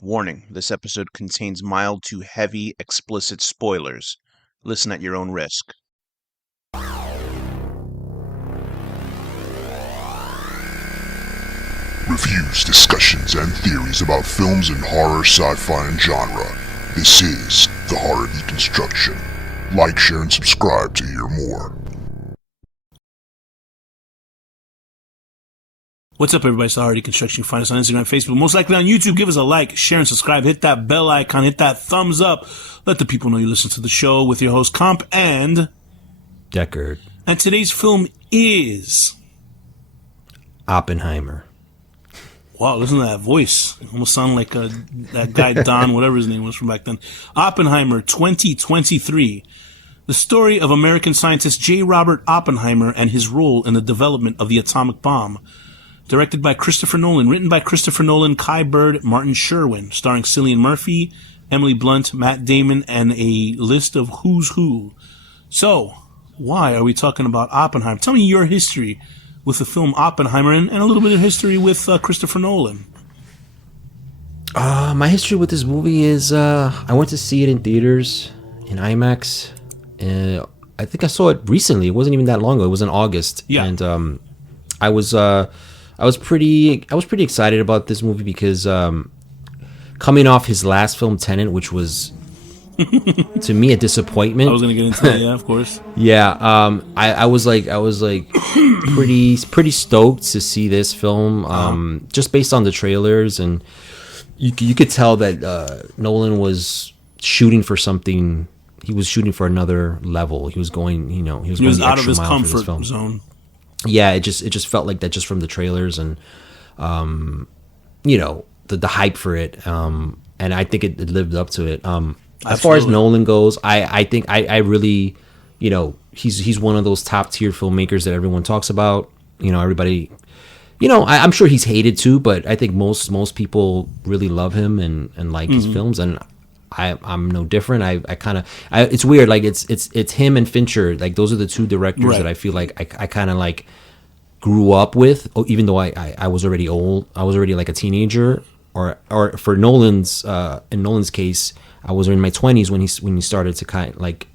Warning, this episode contains mild to heavy explicit spoilers. Listen at your own risk. Reviews, discussions, and theories about films in horror, sci-fi, and genre. This is The Horror Deconstruction. Like, share, and subscribe to hear more. What's up, everybody? It's The Horror Deconstruction. Find us on Instagram, Facebook, most likely on YouTube. Give us a like, share, and subscribe. Hit that bell icon. Hit that thumbs up. Let the people know you listen to the show with your host, KOMP and DECKARD. And today's film is Oppenheimer. Wow, listen to that voice. It almost sound like that guy Don, whatever his name was from back then. Oppenheimer 2023. The story of American scientist J. Robert Oppenheimer and his role in the development of the atomic bomb. Directed by Christopher Nolan, written by Christopher Nolan, Kai Bird, Martin Sherwin, starring Cillian Murphy, Emily Blunt, Matt Damon, and a list of who's who. So, why are we talking about Oppenheimer? Tell me your history with the film Oppenheimer and a little bit of history with Christopher Nolan. My history with this movie is I went to see it in theaters, in IMAX. I think I saw it recently. It wasn't even that long ago. It was in August. Yeah. And I was pretty excited about this movie because coming off his last film, Tenet, which was to me a disappointment. I was going to get into that, yeah, of course. Yeah, I was pretty stoked to see this film, just based on the trailers, and you could tell that Nolan was shooting for something. He was shooting for another level. He was going, he was going the out of extra his mile for this film. comfort zone. Yeah, it just felt like that just from the trailers and the hype for it, and I think it lived up to it. As far as Nolan goes, I think I really, he's one of those top tier filmmakers that everyone talks about. Everybody, I'm sure he's hated too, but I think most people really love him and like his films, and I'm no different. I kind of, it's weird. Like it's him and Fincher. Like those are the two directors that I feel like I kind of like grew up with. Even though I was already old, I was already like a teenager. Or for Nolan's in Nolan's case, I was in my 20s when he started to kind of like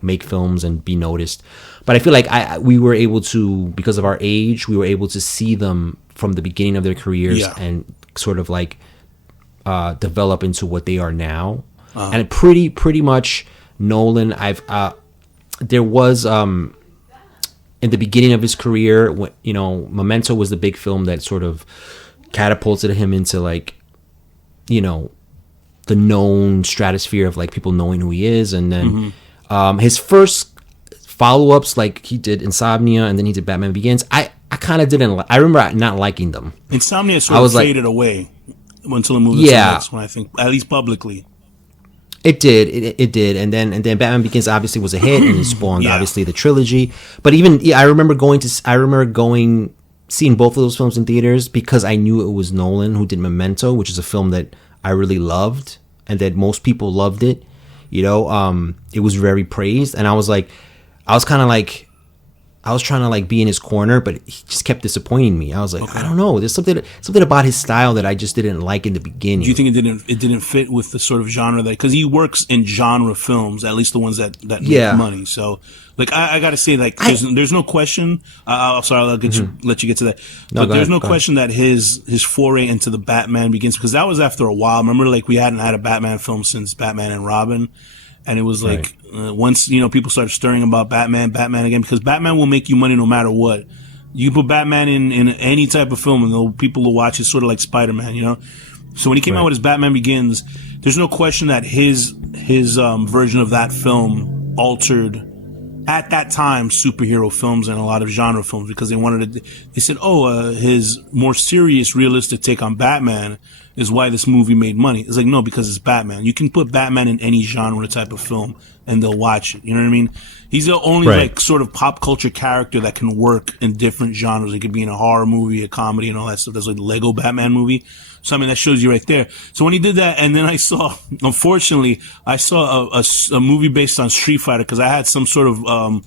make films and be noticed. But I feel like we were able to, because of our age, we were able to see them from the beginning of their careers and sort of like develop into what they are now. And pretty much Nolan, there was in the beginning of his career, when, Memento was the big film that sort of catapulted him into like the known stratosphere of like people knowing who he is. And then his first follow-ups, like he did Insomnia and then he did Batman Begins, I kind of didn't I remember not liking them. Insomnia sort of faded away until it moved to the next one, I think, at least publicly. It did, and then Batman Begins obviously was a hit, and it spawned obviously the trilogy. But even I remember seeing both of those films in theaters because I knew it was Nolan who did Memento, which is a film that I really loved, and that most people loved it. It was very praised, and I was trying to like be in his corner, but he just kept disappointing me. I was like, I don't know. There's something about his style that I just didn't like in the beginning. Do you think it didn't fit with the sort of genre because he works in genre films, at least the ones that make money. So, like, I got to say, like, there's no question. I'll let you get to that. But there's no question that his foray into the Batman Begins, because that was after a while. Remember, like, we hadn't had a Batman film since Batman and Robin. And it was like, once, people started stirring about Batman again, because Batman will make you money no matter what. You put Batman in any type of film and people will watch it, sort of like Spider-Man, So when he came out with his Batman Begins, there's no question that his version of that film altered, at that time, superhero films and a lot of genre films, because they said, his more serious, realistic take on Batman is why this movie made money. It's like, no, because it's Batman. You can put Batman in any genre type of film and they'll watch it. You know what I mean? He's the only like sort of pop culture character that can work in different genres. It could be in a horror movie, a comedy, and all that stuff. That's like the Lego Batman movie. So, I mean, that shows you right there. So when he did that, and then unfortunately, I saw a movie based on Street Fighter, because I had some sort of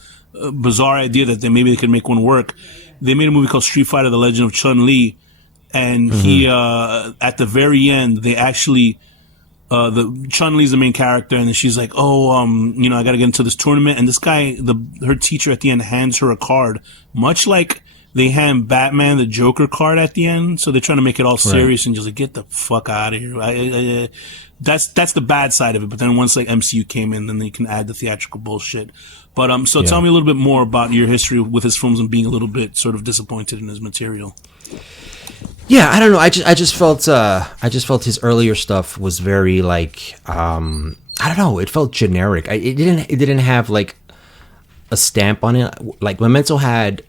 bizarre idea that maybe they could make one work. They made a movie called Street Fighter: The Legend of Chun-Li, and he at the very end they actually. The Chun-Li's the main character, and then she's like, I gotta get into this tournament, and this guy, her teacher at the end hands her a card, much like they hand Batman the Joker card at the end, so they're trying to make it all serious, and just like, get the fuck out of here. That's the bad side of it, but then once like MCU came in, then they can add the theatrical bullshit. But tell me a little bit more about your history with his films and being a little bit sort of disappointed in his material. Yeah, I don't know. I just felt his earlier stuff was very like I don't know. It felt generic. It didn't have like a stamp on it. Like Memento had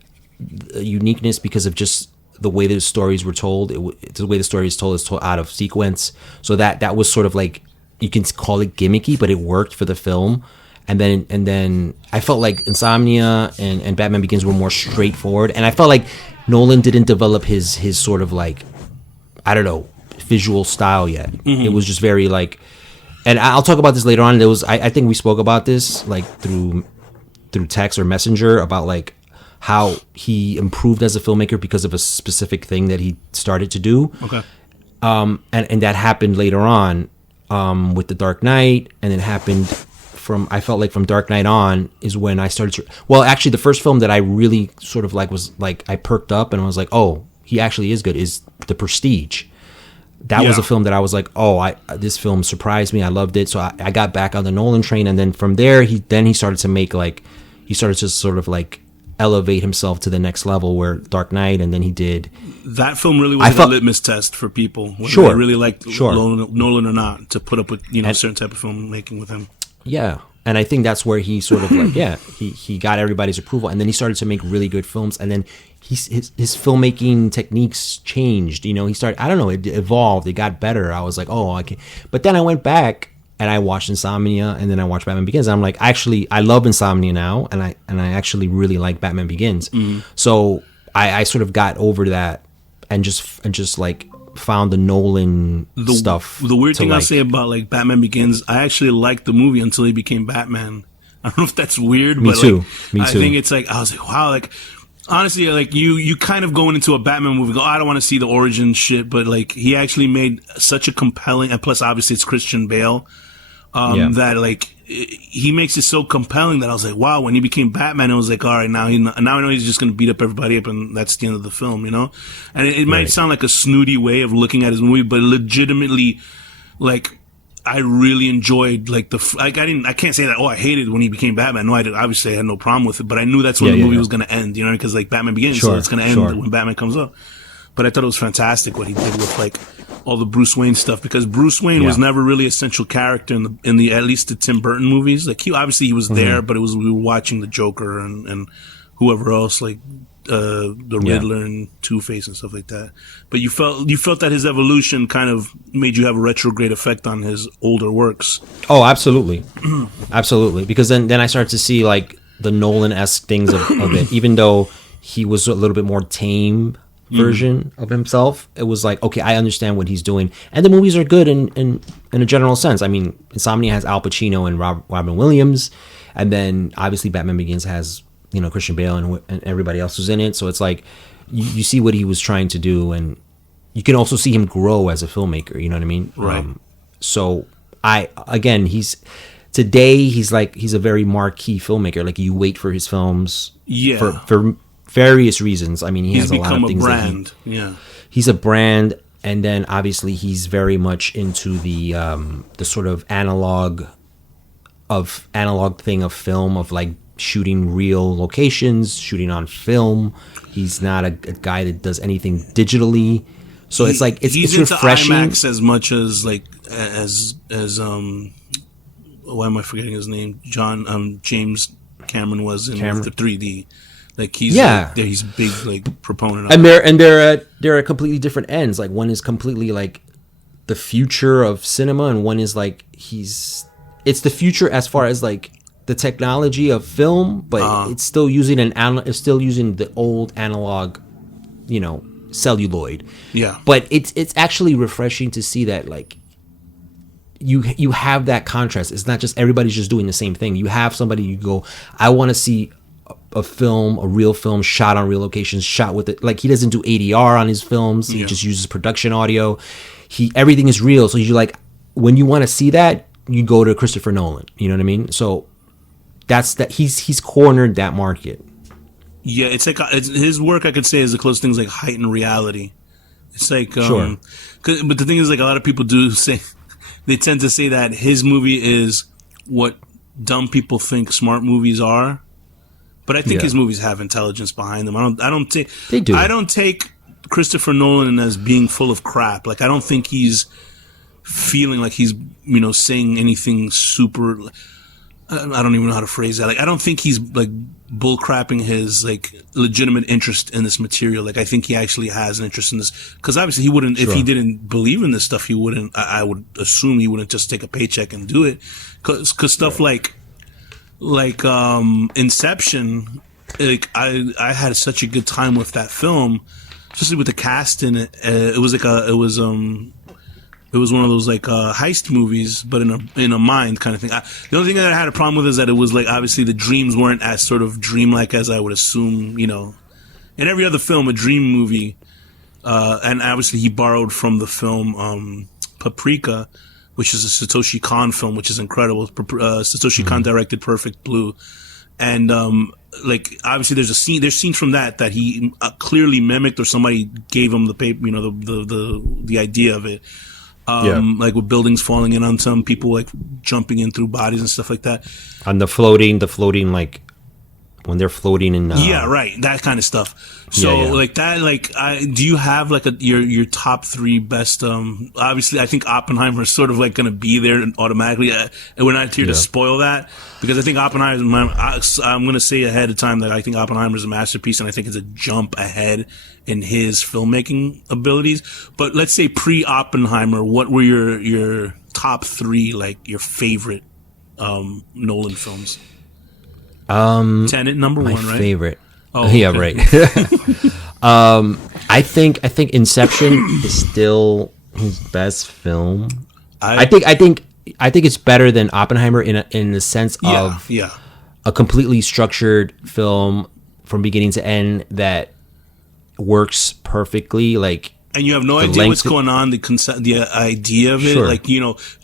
a uniqueness because of just the way the stories were told. The way the story is told out of sequence. So that was sort of like, you can call it gimmicky, but it worked for the film. And then I felt like Insomnia and Batman Begins were more straightforward. And I felt like Nolan didn't develop his sort of like, I don't know, visual style yet. It was just very like, and I'll talk about this later on. There was, I think we spoke about this like through text or messenger about like how he improved as a filmmaker because of a specific thing that he started to do. Okay. And that happened later on with The Dark Knight, and it happened I felt like from Dark Knight on is when I started to, well, actually the first film that I really sort of like was like, I perked up and I was like, oh, he actually is good, is The Prestige. That was a film that I was like, oh, this film surprised me. I loved it. So I got back on the Nolan train. And then from there, he started to make like, he started to sort of like elevate himself to the next level, where Dark Knight, and then he did. That film really was a litmus test for people, whether they really liked Nolan or not, to put up with, a certain type of filmmaking with him. Yeah. And I think that's where he sort of like, he got everybody's approval, and then he started to make really good films, and then his filmmaking techniques changed. He started, I don't know, it evolved, it got better. I was like, oh, I can. But then I went back and I watched Insomnia, and then I watched Batman Begins. And I'm like, actually, I love Insomnia now, and I actually really like Batman Begins. So I sort of got over that and just like found the Nolan stuff. The weird thing I'll say about like Batman Begins, I actually liked the movie until he became Batman. I don't know if that's weird, but Me too. I think it's like, I was like, wow, like honestly, like you kind of going into a Batman movie, go, I don't want to see the origin shit, but like he actually made such a compelling, and plus obviously it's Christian Bale, that like he makes it so compelling that I was like, wow, when he became Batman, it was like, all right, now I know he's just going to beat up everybody up, and that's the end of the film, And it might sound like a snooty way of looking at his movie, but legitimately, like, I really enjoyed like I can't say that, I hated when he became Batman. No, obviously I had no problem with it, but I knew that's when the movie was going to end, because like Batman Begins, so it's going to end when Batman comes up. But I thought it was fantastic what he did with like all the Bruce Wayne stuff, because Bruce Wayne was never really a central character in the at least the Tim Burton movies. Like he was there, but we were watching the Joker and whoever else, like the Riddler and Two-Face and stuff like that. But you felt that his evolution kind of made you have a retrograde effect on his older works. Oh, absolutely. Absolutely. Because then I started to see like the Nolan-esque things of it, even though he was a little bit more tame version of himself. It was like, okay, I understand what he's doing, and the movies are good in a general sense. I mean, Insomnia has Al Pacino and Robin Williams, and then obviously Batman Begins has Christian Bale and everybody else who's in it. So it's like you see what he was trying to do, and you can also see him grow as a filmmaker. You know what I mean? Right. So he's a very marquee filmmaker. Like you wait for his films. Yeah. For various reasons. I mean, he has a lot of things. He's become a brand. He's a brand, and then obviously he's very much into the sort of analog thing of film, of like shooting real locations, shooting on film. He's not a guy that does anything digitally. So it's like it's refreshing. IMAX as much as like as why am I forgetting his name? James Cameron was in the 3D. Like he's he's big like proponent of it. And they're at completely different ends. Like one is completely like the future of cinema, and one is like it's the future as far as like the technology of film, but it's still using the old analog, celluloid. Yeah. But it's actually refreshing to see that like you have that contrast. It's not just everybody's just doing the same thing. You have somebody, you go, I want to see film, a real film shot on real locations, shot with it. Like, he doesn't do ADR on his films. He just uses production audio. Everything is real. So you're like, when you want to see that, you go to Christopher Nolan. You know what I mean? So that's that. He's cornered that market. Yeah, it's like his work. I could say is the closest things like heightened reality. It's like, Sure. But the thing is, like, a lot of people do say, they tend to say that his movie is what dumb people think smart movies are. But I think his movies have intelligence behind them. I don't take. They do. I don't take Christopher Nolan as being full of crap. Like, I don't think he's feeling like he's, saying anything super. I don't even know how to phrase that. Like, I don't think he's like bullcrapping his like legitimate interest in this material. Like, I think he actually has an interest in this, because obviously he wouldn't, if he didn't believe in this stuff, he wouldn't. I would assume he wouldn't just take a paycheck and do it, because stuff like Inception, like I had such a good time with that film, especially with the cast in it. It was one of those like heist movies, but in a mind kind of thing. The only thing that I had a problem with is that it was like, obviously the dreams weren't as sort of dreamlike as I would assume. In every other film, a dream movie, and obviously he borrowed from the film Paprika, which is a Satoshi Kon film, which is incredible. Satoshi Kon directed Perfect Blue, and like, obviously there's scenes from that he clearly mimicked, or somebody gave him the paper, the idea of it. Like with buildings falling in on some people, like jumping in through bodies and stuff like that. On the floating, like when they're floating in. Right, that kind of stuff. So like that, like, do you have like your top three best? Obviously, I think Oppenheimer is sort of like going to be there automatically. And we're not here to spoil that, because I think Oppenheimer. I'm going to say ahead of time that I think Oppenheimer is a masterpiece, and I think it's a jump ahead in his filmmaking abilities. But let's say pre-Oppenheimer, what were your top three, like your favorite Nolan films? Tenet, number one, right? My favorite. Oh, yeah, okay. right. I think Inception is still his best film. I think it's better than Oppenheimer in the sense of a completely structured film from beginning to end that works perfectly. Like, and you have no idea what's going on. The idea of it, like,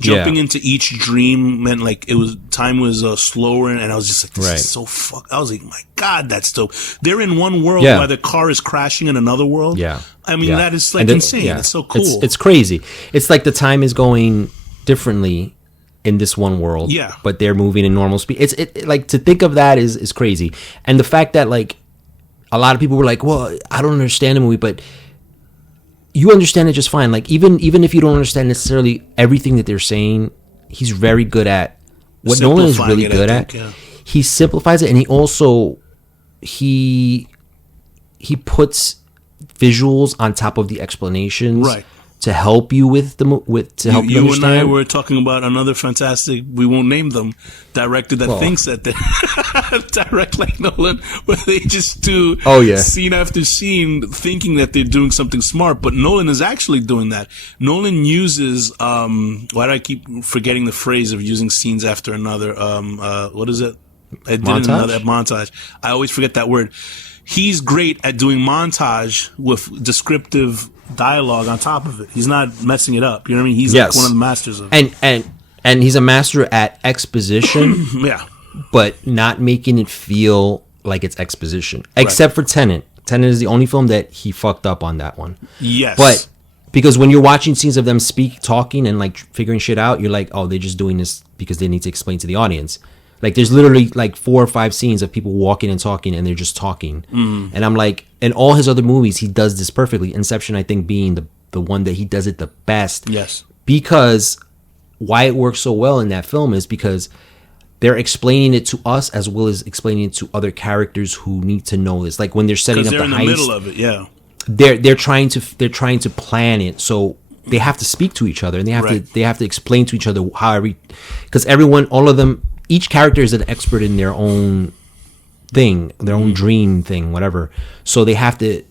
jumping into each dream meant like time was slower, and I was just like, this is so I was like, my God, that's dope. They're in one world while the car is crashing in another world. Yeah, I mean that is like insane. It's so cool. It's crazy. It's like the time is going differently in this one world. Yeah, but they're moving in normal speed. It's like, to think of that is crazy, and the fact that like a lot of people were like, well, I don't understand the movie, but you understand it just fine. Like, even if you don't understand necessarily everything that they're saying, he's very good at what Nolan is really good at. He simplifies it, and he also he puts visuals on top of the explanations, to help you with you understand. You and I were talking about another fantastic, we won't name them, director that thinks that they direct like Nolan, where they just do scene after scene thinking that they're doing something smart, but Nolan is actually doing that. Nolan uses, why do I keep forgetting the phrase of using scenes after another? What is it? I didn't know that montage. I always forget that word. He's great at doing montage with descriptive dialogue on top of it. He's not messing it up. You know what I mean? He's like one of the masters of it. And he's a master at exposition. But not making it feel like it's exposition. Except for Tenet. Tenet is the only film that he fucked up on that one. Yes. But because when you're watching scenes of them talking and like figuring shit out, you're like, oh, they're just doing this because they need to explain to the audience. Like, there's literally like 4 or 5 scenes of people walking and talking, and they're just talking. And I'm like, in all his other movies, he does this perfectly. Inception, I think, being the one that he does it the best. Yes. Because why it works so well in that film is because they're explaining it to us as well as explaining it to other characters who need to know this. Like, when they're setting up the heist, in the middle of it, they're trying to plan it, so they have to speak to each other, and they have to explain to each other because all of them. Each character is an expert in their own thing, their own dream thing, whatever. So they have to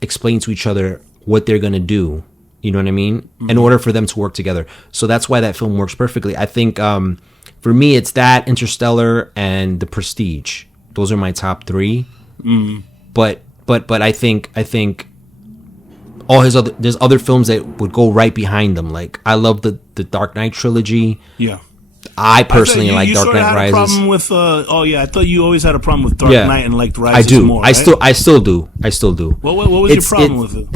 explain to each other what they're going to do. You know what I mean? In order for them to work together. So that's why that film works perfectly. I think for me, it's that, Interstellar, and The Prestige. Those are my top 3. But I think all his there's other films that would go right behind them. Like I love the Dark Knight trilogy. Yeah. I personally like Dark Knight Rises. Problem with I thought you always had a problem with Dark Knight and liked Rises I do. more. I still do. What was your problem with it?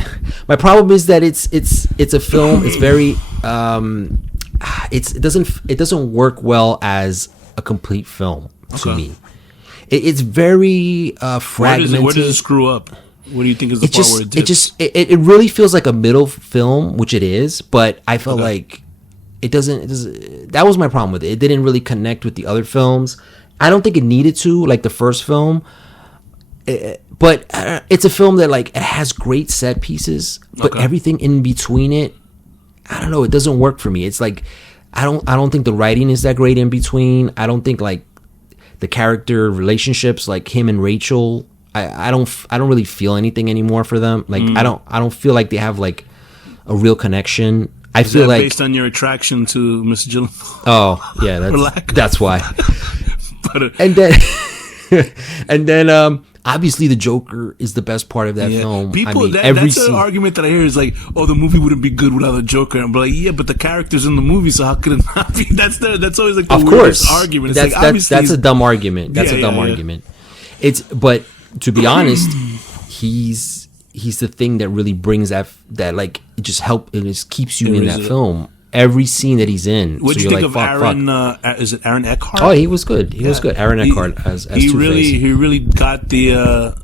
My problem is that it's a film. It's very it doesn't work well as a complete film to me. It's very fragmented. Where does it screw up? What do you think is the part where it dips? It really feels like a middle film, which it is, but I felt like it doesn't. That was my problem with it. It didn't really connect with the other films. I don't think it needed to, like the first film. But it's a film that like it has great set pieces, but everything in between it, I don't know. It doesn't work for me. It's like I don't think the writing is that great in between. I don't think like the character relationships, like him and Rachel, I don't really feel anything anymore for them. Like I don't feel like they have like a real connection. I is feel that like based on your attraction to Miss Gyllenhaal. Oh yeah, that's why. But, and then obviously the Joker is the best part of that film. People, that's an argument that I hear is like, oh, the movie wouldn't be good without the Joker. I'm like, yeah, but the character's in the movie, so how could it not be? That's always like the weirdest argument. It's that's a dumb argument. That's a dumb argument. But to be honest, he's the thing that really brings that like it just keeps you in that film. Every scene that he's in. What do you think of Aaron? Is it Aaron Eckhart? Oh, he was good. He was good. Aaron Eckhart as Two-Face. He really got the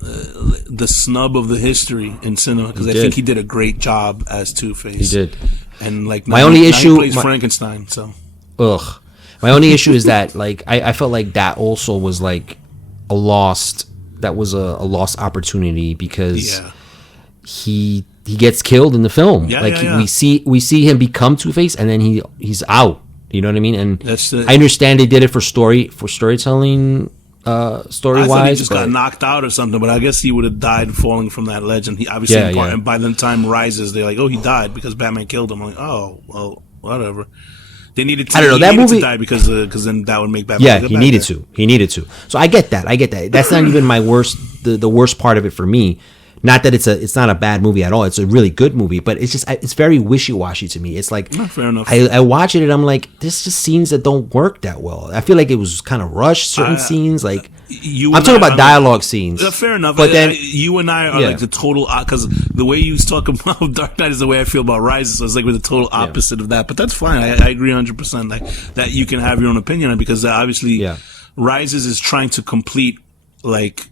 snub of the history in cinema because I think he did a great job as Two-Face. He did. And like my only issue, he plays Frankenstein. So my only issue is that like I felt like that also was like a lost opportunity because he gets killed in the film. We see him become Two-Face and then he's out. You know what I mean? And I understand they did it for storytelling, story-wise. I thought he just got knocked out or something, but I guess he would have died falling from that ledge. And he obviously, and by the time Rises, they're like, oh, he died because Batman killed him. I'm like, oh, well, whatever. They needed to. I don't know that movie to die because then that would make Batman. Yeah, he needed to. He needed to. So I get that. That's not even my worst. The worst part of it for me. Not that it's not a bad movie at all. It's a really good movie, but it's very wishy-washy to me. It's like fair enough. I watch it and I'm like, this just scenes that don't work that well. I feel like it was kind of rushed. Certain scenes, like I'm talking about dialogue scenes. Fair enough. But then you and I are like the total because the way you talk about Dark Knight is the way I feel about Rises. So it's like we're the total opposite of that. But that's fine. I agree 100%. Like that you can have your own opinion on it because obviously Rises is trying to complete like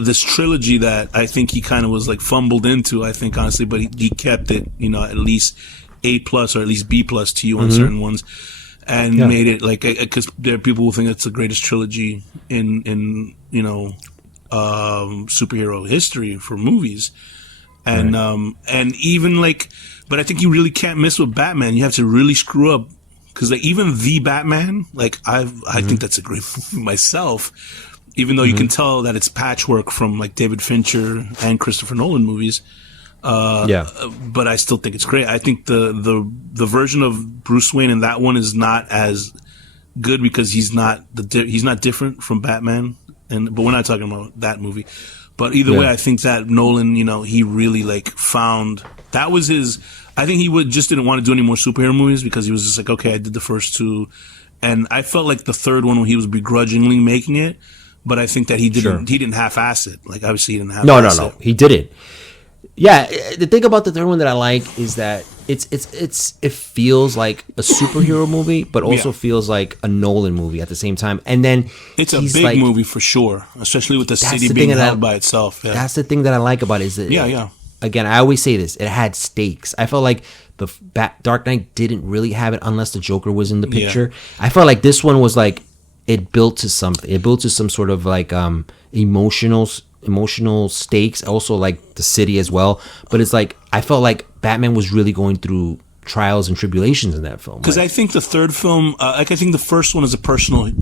this trilogy that I think he kind of was like fumbled into, I think, honestly, but he kept it, at least A+ or at least B+ to you on certain ones and made it like, because there are people who think it's the greatest trilogy in superhero history for movies. And, and even like, but I think you really can't miss with Batman. You have to really screw up because like even The Batman, like I think that's a great movie myself. Even though you can tell that it's patchwork from like David Fincher and Christopher Nolan movies, but I still think it's great. I think the version of Bruce Wayne in that one is not as good because he's not different from Batman. But we're not talking about that movie. But either way, I think that Nolan, he really like found that was his. I think he just didn't want to do any more superhero movies because he was just like, okay, I did the first two, and I felt like the third one when he was begrudgingly making it. But I think that he didn't half-ass it. Like, obviously, he didn't half-ass it. No, he didn't. Yeah, the thing about the third one that I like is that it feels like a superhero movie, but also feels like a Nolan movie at the same time. And then it's a big movie for sure, especially with the city being held by itself. Yeah. That's the thing that I like about it is that, again, I always say this, it had stakes. I felt like the Dark Knight didn't really have it unless the Joker was in the picture. I felt like this one was like, it built to something. It built to some sort of like emotional stakes. Also like the city as well. But it's like I felt like Batman was really going through trials and tribulations in that film. Because I think the third film, I think the first one is a personal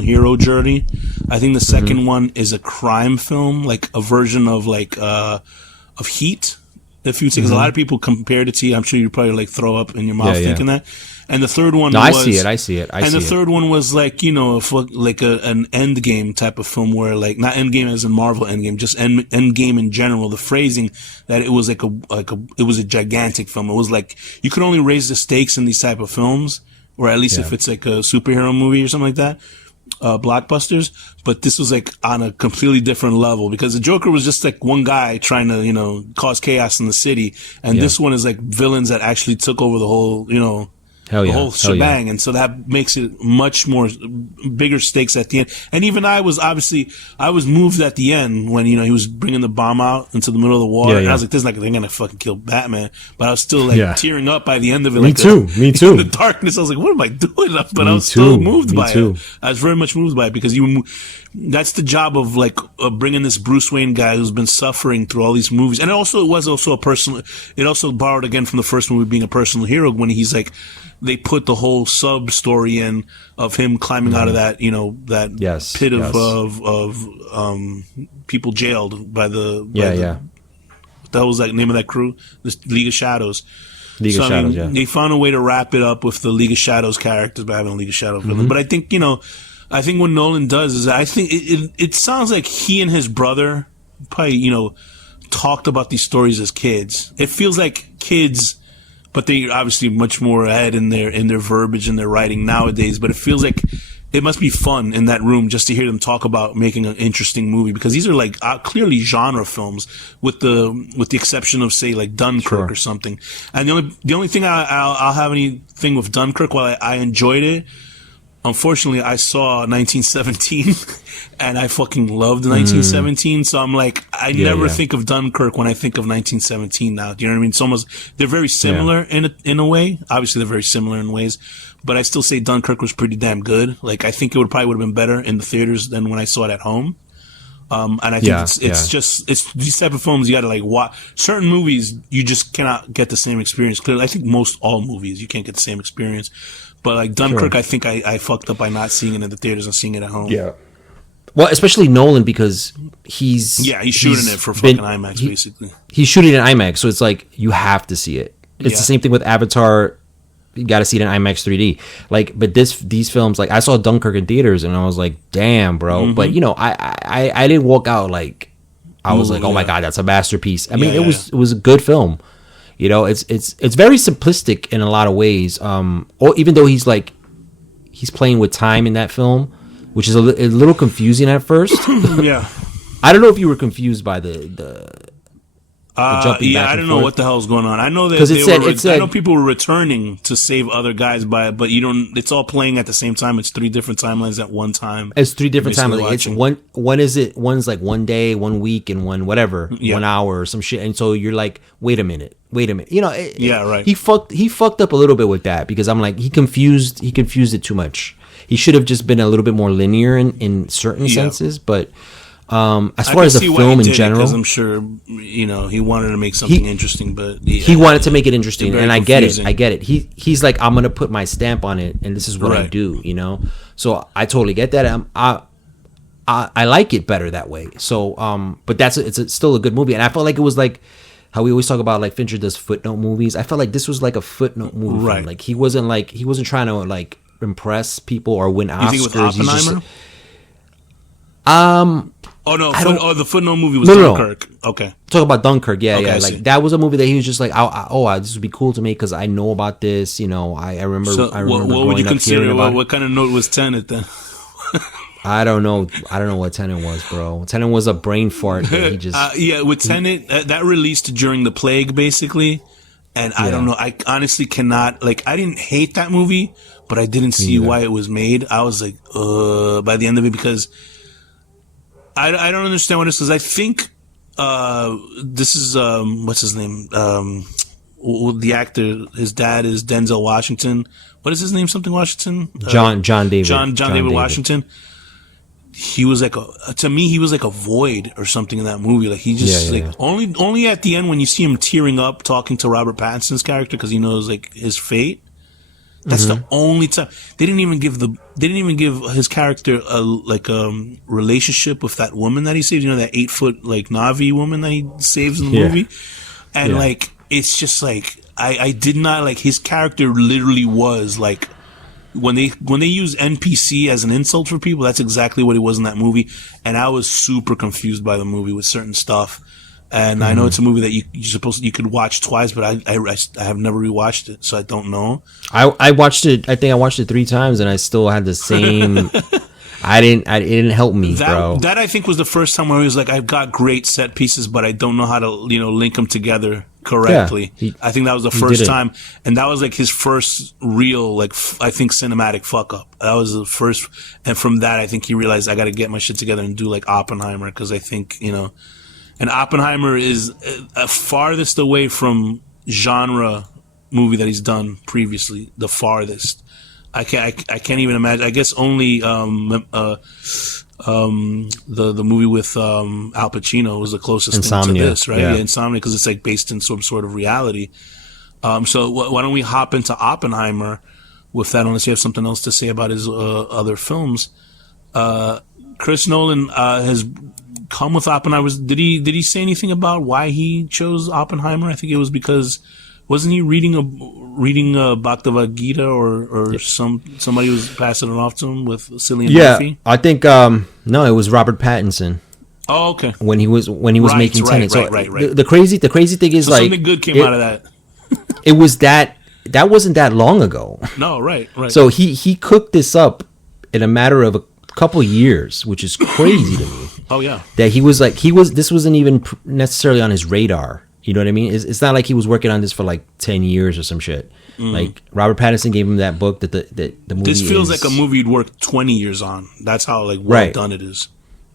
hero journey. I think the second one is a crime film, like a version of like of Heat. If you because a lot of people compared it to you, I'm sure you'd probably like throw up in your mouth thinking that. And the third one, was, I see it. The third one was like like an Endgame type of film where like not Endgame as in Marvel Endgame, just Endgame in general. The phrasing that it was it was a gigantic film. It was like you could only raise the stakes in these type of films, or at least if it's like a superhero movie or something like that. Blockbusters, but this was like on a completely different level because the Joker was just like one guy trying to, cause chaos in the city. And this one is like villains that actually took over the whole, the whole shebang. And so that makes it much more bigger stakes at the end. And even I was moved at the end when, he was bringing the bomb out into the middle of the water. And I was like, they're going to fucking kill Batman. But I was still like tearing up by the end of it. Me too. In the darkness, I was like, what am I doing? But I was still moved by it. I was very much moved by it because that's the job of like bringing this Bruce Wayne guy who's been suffering through all these movies. And it was also it also borrowed again from the first movie being a personal hero when he's like, they put the whole sub story in of him climbing out of that, pit of people jailed by the that was like the name of that crew, the League of Shadows. They found a way to wrap it up with the League of Shadows characters by having a League of Shadows villain. But I think, I think what Nolan does is I think it sounds like he and his brother probably, talked about these stories as kids. It feels like kids, but they're obviously much more ahead in their verbiage and their writing nowadays. But it feels like it must be fun in that room just to hear them talk about making an interesting movie because these are like clearly genre films, with the exception of say like Dunkirk or something. And the only thing I'll have anything with Dunkirk, while I enjoyed it. Unfortunately, I saw 1917, and I fucking loved 1917. So I'm like, I never think of Dunkirk when I think of 1917. Now, do you know what I mean? It's almost they're very similar in a way. Obviously, they're very similar in ways, but I still say Dunkirk was pretty damn good. Like, I think it probably would have been better in the theaters than when I saw it at home. And I think it's these type of films you got to like watch. Certain movies you just cannot get the same experience. Clearly, I think most all movies you can't get the same experience. But like Dunkirk, I think I fucked up by not seeing it in the theaters and seeing it at home. Yeah. Well, especially Nolan because he's shooting it for fucking IMAX basically. He's shooting in IMAX, so it's like you have to see it. It's the same thing with Avatar. You got to see it in IMAX 3D. Like, but these films, like I saw Dunkirk in theaters and I was like, damn, bro. But I didn't walk out like I was like, oh my god, that's a masterpiece. I mean, it was a good film. It's very simplistic in a lot of ways. Or even though he's playing with time in that film, which is a little confusing at first. I don't know if you were confused by the jumping back I and don't know forth. what the hell's going on. I know that I know people were returning to save other guys but you don't. It's all playing at the same time. It's 3 different timelines at one time. It's 3 different timelines. It's one's like 1 day, 1 week, and 1 hour or some shit. And so you're like, wait a minute. Right. He fucked up a little bit with that because I'm like he confused it too much. He should have just been a little bit more linear in certain senses, but. As far as the film in general, because I'm sure he wanted to make something interesting, but he wanted to make it interesting, and I get it. He's like, I'm gonna put my stamp on it, and this is what I do, So I totally get that. I like it better that way. So, but it's still a good movie, and I felt like it was like how we always talk about like Fincher does footnote movies. I felt like this was like a footnote movie, right? Like he wasn't trying to like impress people or win Oscars. You think it was Oppenheimer? Oh no! The footnote movie was Dunkirk. No. Okay, talk about Dunkirk. Yeah. Like that was a movie that he was just like, this would be cool to make because I know about this. I remember. So what would you consider? What kind of note was Tenet then? I don't know what Tenet was, bro. Tenet was a brain fart that he just. With Tenet, that released during the plague, basically, and I don't know. I honestly cannot. Like, I didn't hate that movie, but I didn't see why it was made. I was like, by the end of it because. I don't understand what this is. I think this is what's his name? The actor. His dad is Denzel Washington. What is his name? Something Washington. John David. John David Washington. He was like to me he was like a void or something in that movie. Like he just only at the end when you see him tearing up talking to Robert Pattinson's character because he knows like his fate. That's the only time they didn't even give his character a relationship with that woman that he saves. That 8-foot like Navi woman that he saves in the movie. And like, it's just like, I did not like, his character literally was like, when they use NPC as an insult for people, that's exactly what it was in that movie. And I was super confused by the movie with certain stuff. And I know it's a movie that you could watch twice, but I have never rewatched it, so I don't know. I watched it. I think I watched it 3 times, and I still had the same. It didn't help me, bro. That I think was the first time where he was like, I've got great set pieces, but I don't know how to link them together correctly. Yeah, I think that was the first time, and that was like his first real, like, I think, cinematic fuck up. That was the first, and from that I think he realized, I got to get my shit together and do like Oppenheimer, because I think, and Oppenheimer is farthest away from genre movie that he's done previously. The farthest. I can't even imagine. I guess only the movie with Al Pacino was the closest thing to this, right? Yeah, Insomnia, because it's like based in some sort of reality. So why don't we hop into Oppenheimer with that? Unless you have something else to say about his other films. Chris Nolan has come with Oppenheimer. Did he say anything about why he chose Oppenheimer? I think it was because, wasn't he reading a Bhagavad Gita or somebody was passing it off to him with Cillian Murphy? I think no, it was Robert Pattinson. Oh, okay. When he was making Tenet. Right. The crazy thing is, like, something good came out of that. It was that wasn't that long ago. No, right. So he cooked this up in a matter of a couple years, which is crazy to me. Oh yeah. That this wasn't even necessarily on his radar. You know what I mean? It's not like he was working on this for like 10 years or some shit. Like, Robert Pattinson gave him that book that the movie. This feels like a movie you'd work 20 years on. That's how like well done it is.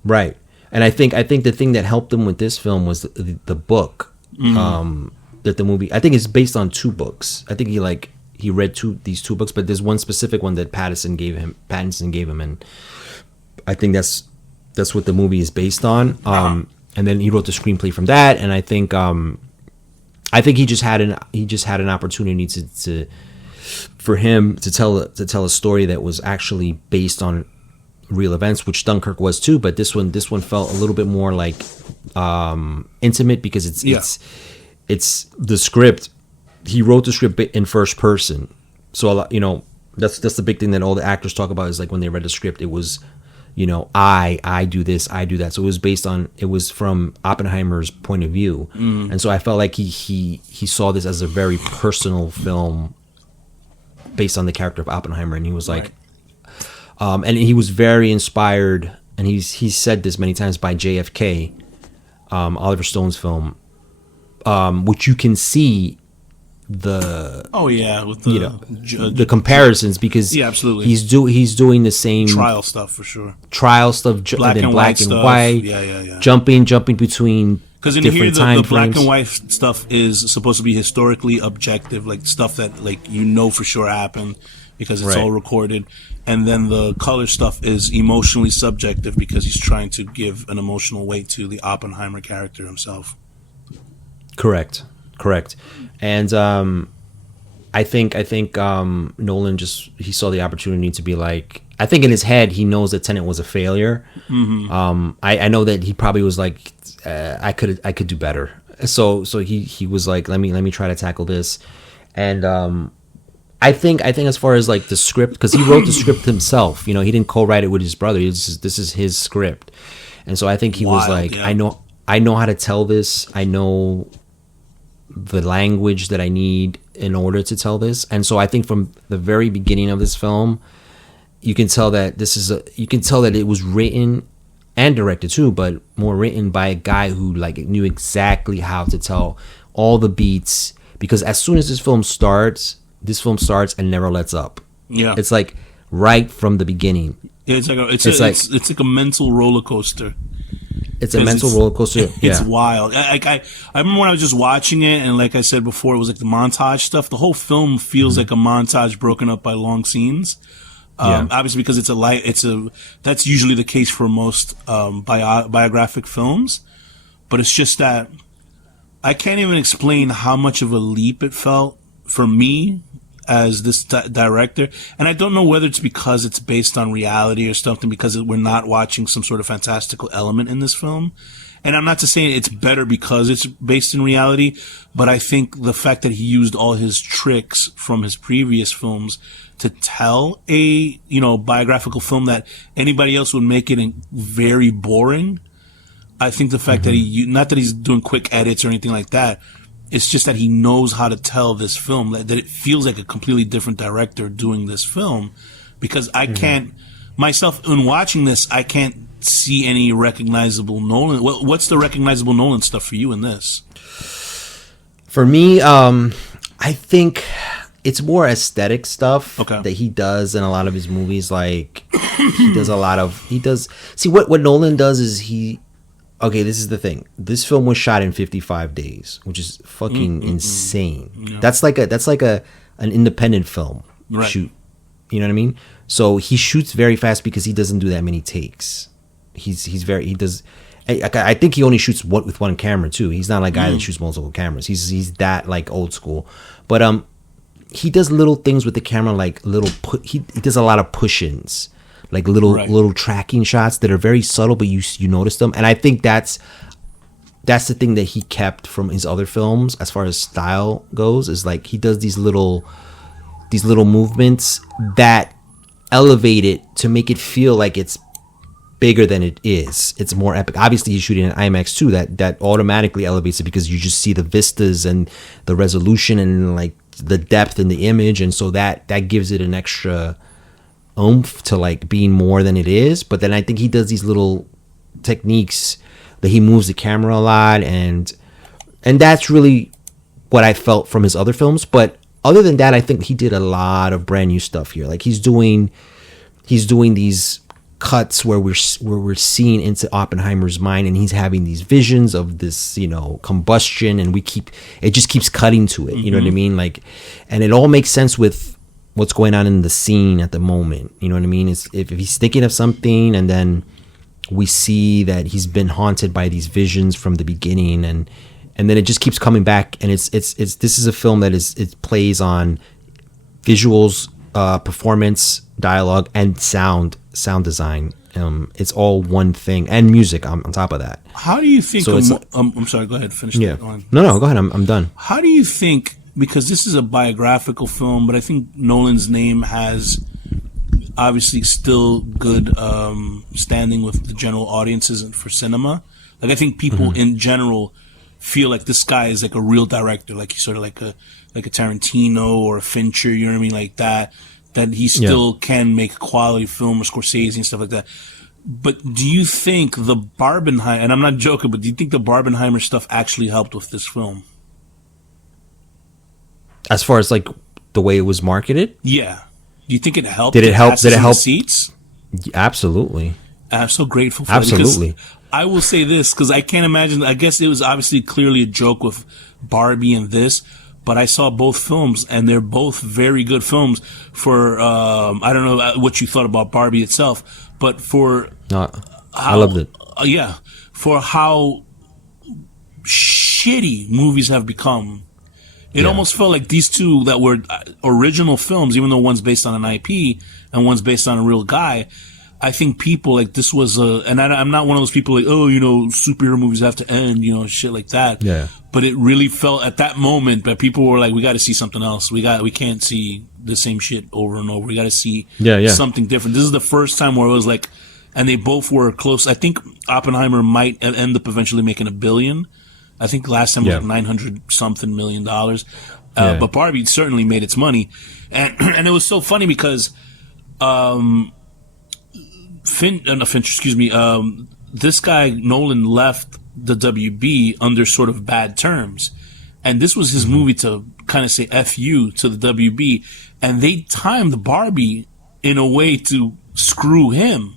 Right. And I think the thing that helped him with this film was the book. That the movie, I think, is based on 2 books. I think he read these 2 books, but there's one specific one that Pattinson gave him, and I think that's what the movie is based on. And then he wrote the screenplay from that, and I think he just had an opportunity for him to tell a story that was actually based on real events, which Dunkirk was too. But this one felt a little bit more like intimate, because it's the script. He wrote the script in first person, so that's the big thing that all the actors talk about, is like when they read the script, it was, I do this, I do that. So it was from Oppenheimer's point of view. And so I felt like he saw this as a very personal film based on the character of Oppenheimer. And he was like, and he was very inspired, and he's said this many times, by JFK, Oliver Stone's film, which you can see with the comparisons, because absolutely, he's doing the same trial stuff for sure. Black and white, jumping between, because in here the black and white stuff is supposed to be historically objective, like stuff that for sure happened because it's all recorded, and then the color stuff is emotionally subjective because he's trying to give an emotional weight to the Oppenheimer character himself. Correct. And I think Nolan he saw the opportunity to be like, I think in his head he knows that Tenet was a failure. I know that he probably was like, I could do better. So he was like, let me try to tackle this. And I think as far as like the script, because he wrote the script himself, he didn't co-write it with his brother. This is his script. And so I think he was like, I know how to tell this. I know the language that I need in order to tell this. And so I think from the very beginning of this film, you can tell that it was written and directed too, but more written by a guy who like knew exactly how to tell all the beats, because as soon as this film starts and never lets up. Yeah. It's like right from the beginning. It's like a mental roller coaster. It's a mental roller coaster. It's wild. I remember when I was just watching it, and like I said before, it was like the montage stuff. The whole film feels like a montage broken up by long scenes. Obviously, because that's usually the case for most biographic films. But it's just that I can't even explain how much of a leap it felt for me as this director. And I don't know whether it's because it's based on reality or something, because we're not watching some sort of fantastical element in this film. And I'm not to say it's better because it's based in reality, but I think the fact that he used all his tricks from his previous films to tell a, biographical film that anybody else would make it very boring. I think the fact that not that he's doing quick edits or anything like that, it's just that he knows how to tell this film, that it feels like a completely different director doing this film, because I can't, myself, in watching this, I can't see any recognizable Nolan. What's the recognizable Nolan stuff for you in this? For me, I think it's more aesthetic stuff that he does in a lot of his movies. Like, see, what Nolan does is okay, this is the thing. This film was shot in 55 days, which is fucking insane. Yeah. That's like an independent film shoot. You know what I mean? So he shoots very fast because he doesn't do that many takes. I think he only shoots with one camera too. He's not like a guy that shoots multiple cameras. He's that like old school. But he does little things with the camera, like he does a lot of push-ins. Like little tracking shots that are very subtle, but you notice them. And I think that's the thing that he kept from his other films as far as style goes, is like he does these little movements that elevate it to make it feel like it's bigger than it is. It's more epic. Obviously he's shooting in IMAX too, that automatically elevates it because you just see the vistas and the resolution and like the depth in the image, and so that gives it an extra oomph to like being more than it is. But then I think he does these little techniques that he moves the camera a lot, and that's really what I felt from his other films. But other than that, I think he did a lot of brand new stuff here. Like he's doing these cuts where we're seeing into Oppenheimer's mind, and he's having these visions of this, combustion, and it just keeps cutting to it. You know what I mean? Like, and it all makes sense with what's going on in the scene at the moment. You know what I mean? It's, if he's thinking of something, and then we see that he's been haunted by these visions from the beginning, and then it just keeps coming back. And it's this is a film that it plays on visuals, performance, dialogue, and sound design. It's all one thing, and music on top of that. How do you think? So I'm sorry. Go ahead. Finish. Yeah. That. No. Go ahead. I'm done. How do you think? Because this is a biographical film, but I think Nolan's name has obviously still good standing with the general audiences for cinema. Like, I think people in general feel like this guy is like a real director, like he's sort of like a Tarantino or a Fincher, you know what I mean, like that he still can make quality film, or Scorsese and stuff like that. But do you think the Barbenheimer, and I'm not joking, but do you think the Barbenheimer stuff actually helped with this film? As far as like the way it was marketed? Yeah. Do you think it helped? Did it help? Did it help seats? Absolutely. I'm so grateful for Absolutely. It. I will say this, because I can't imagine. I guess it was obviously clearly a joke with Barbie and this, but I saw both films, and they're both very good films. For I don't know what you thought about Barbie itself, but for I loved it. Yeah, for how shitty movies have become. It almost felt like these two that were original films, even though one's based on an IP and one's based on a real guy. I think people like this was and I'm not one of those people like, oh, superhero movies have to end, shit like that. Yeah. But it really felt at that moment that people were like, we got to see something else. We can't see the same shit over and over. We got to see something different. This is the first time where it was like, and they both were close. I think Oppenheimer might end up eventually making $1 billion. I think last time it was like $900-something million. But Barbie certainly made its money. And it was so funny because this guy, Nolan, left the WB under sort of bad terms. And this was his movie to kind of say F you to the WB. And they timed Barbie in a way to screw him.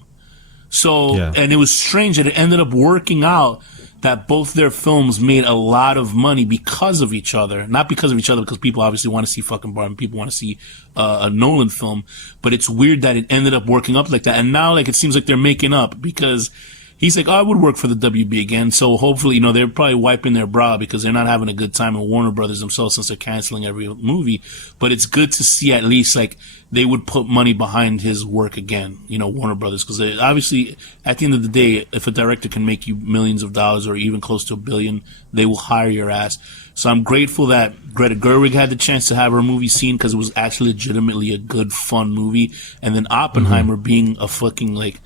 So, and it was strange that it ended up working out that both their films made a lot of money because of each other. Not because of each other, because people obviously want to see fucking Barbie, people want to see a Nolan film. But it's weird that it ended up working up like that. And now, like, it seems like they're making up because he's like, oh, I would work for the WB again. So hopefully, you know, they're probably wiping their brow because they're not having a good time in Warner Brothers themselves since they're canceling every movie. But it's good to see at least like they would put money behind his work again, you know, Warner Brothers, because obviously at the end of the day, if a director can make you millions of dollars or even close to $1 billion, they will hire your ass. So I'm grateful that Greta Gerwig had the chance to have her movie seen because it was actually legitimately a good, fun movie. And then Oppenheimer being a fucking like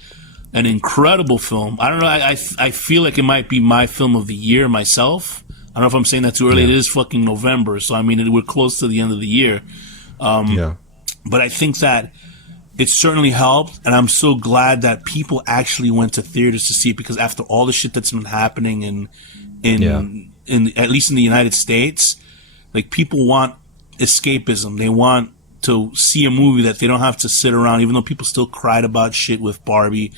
an incredible film. I don't know. I feel like it might be my film of the year myself. I don't know if I'm saying that too early. Yeah. It is fucking November, so I mean we're close to the end of the year. But I think that it certainly helped, and I'm so glad that people actually went to theaters to see it because after all the shit that's been happening in at least in the United States, like people want escapism. They want to see a movie that they don't have to sit around, even though people still cried about shit with Barbie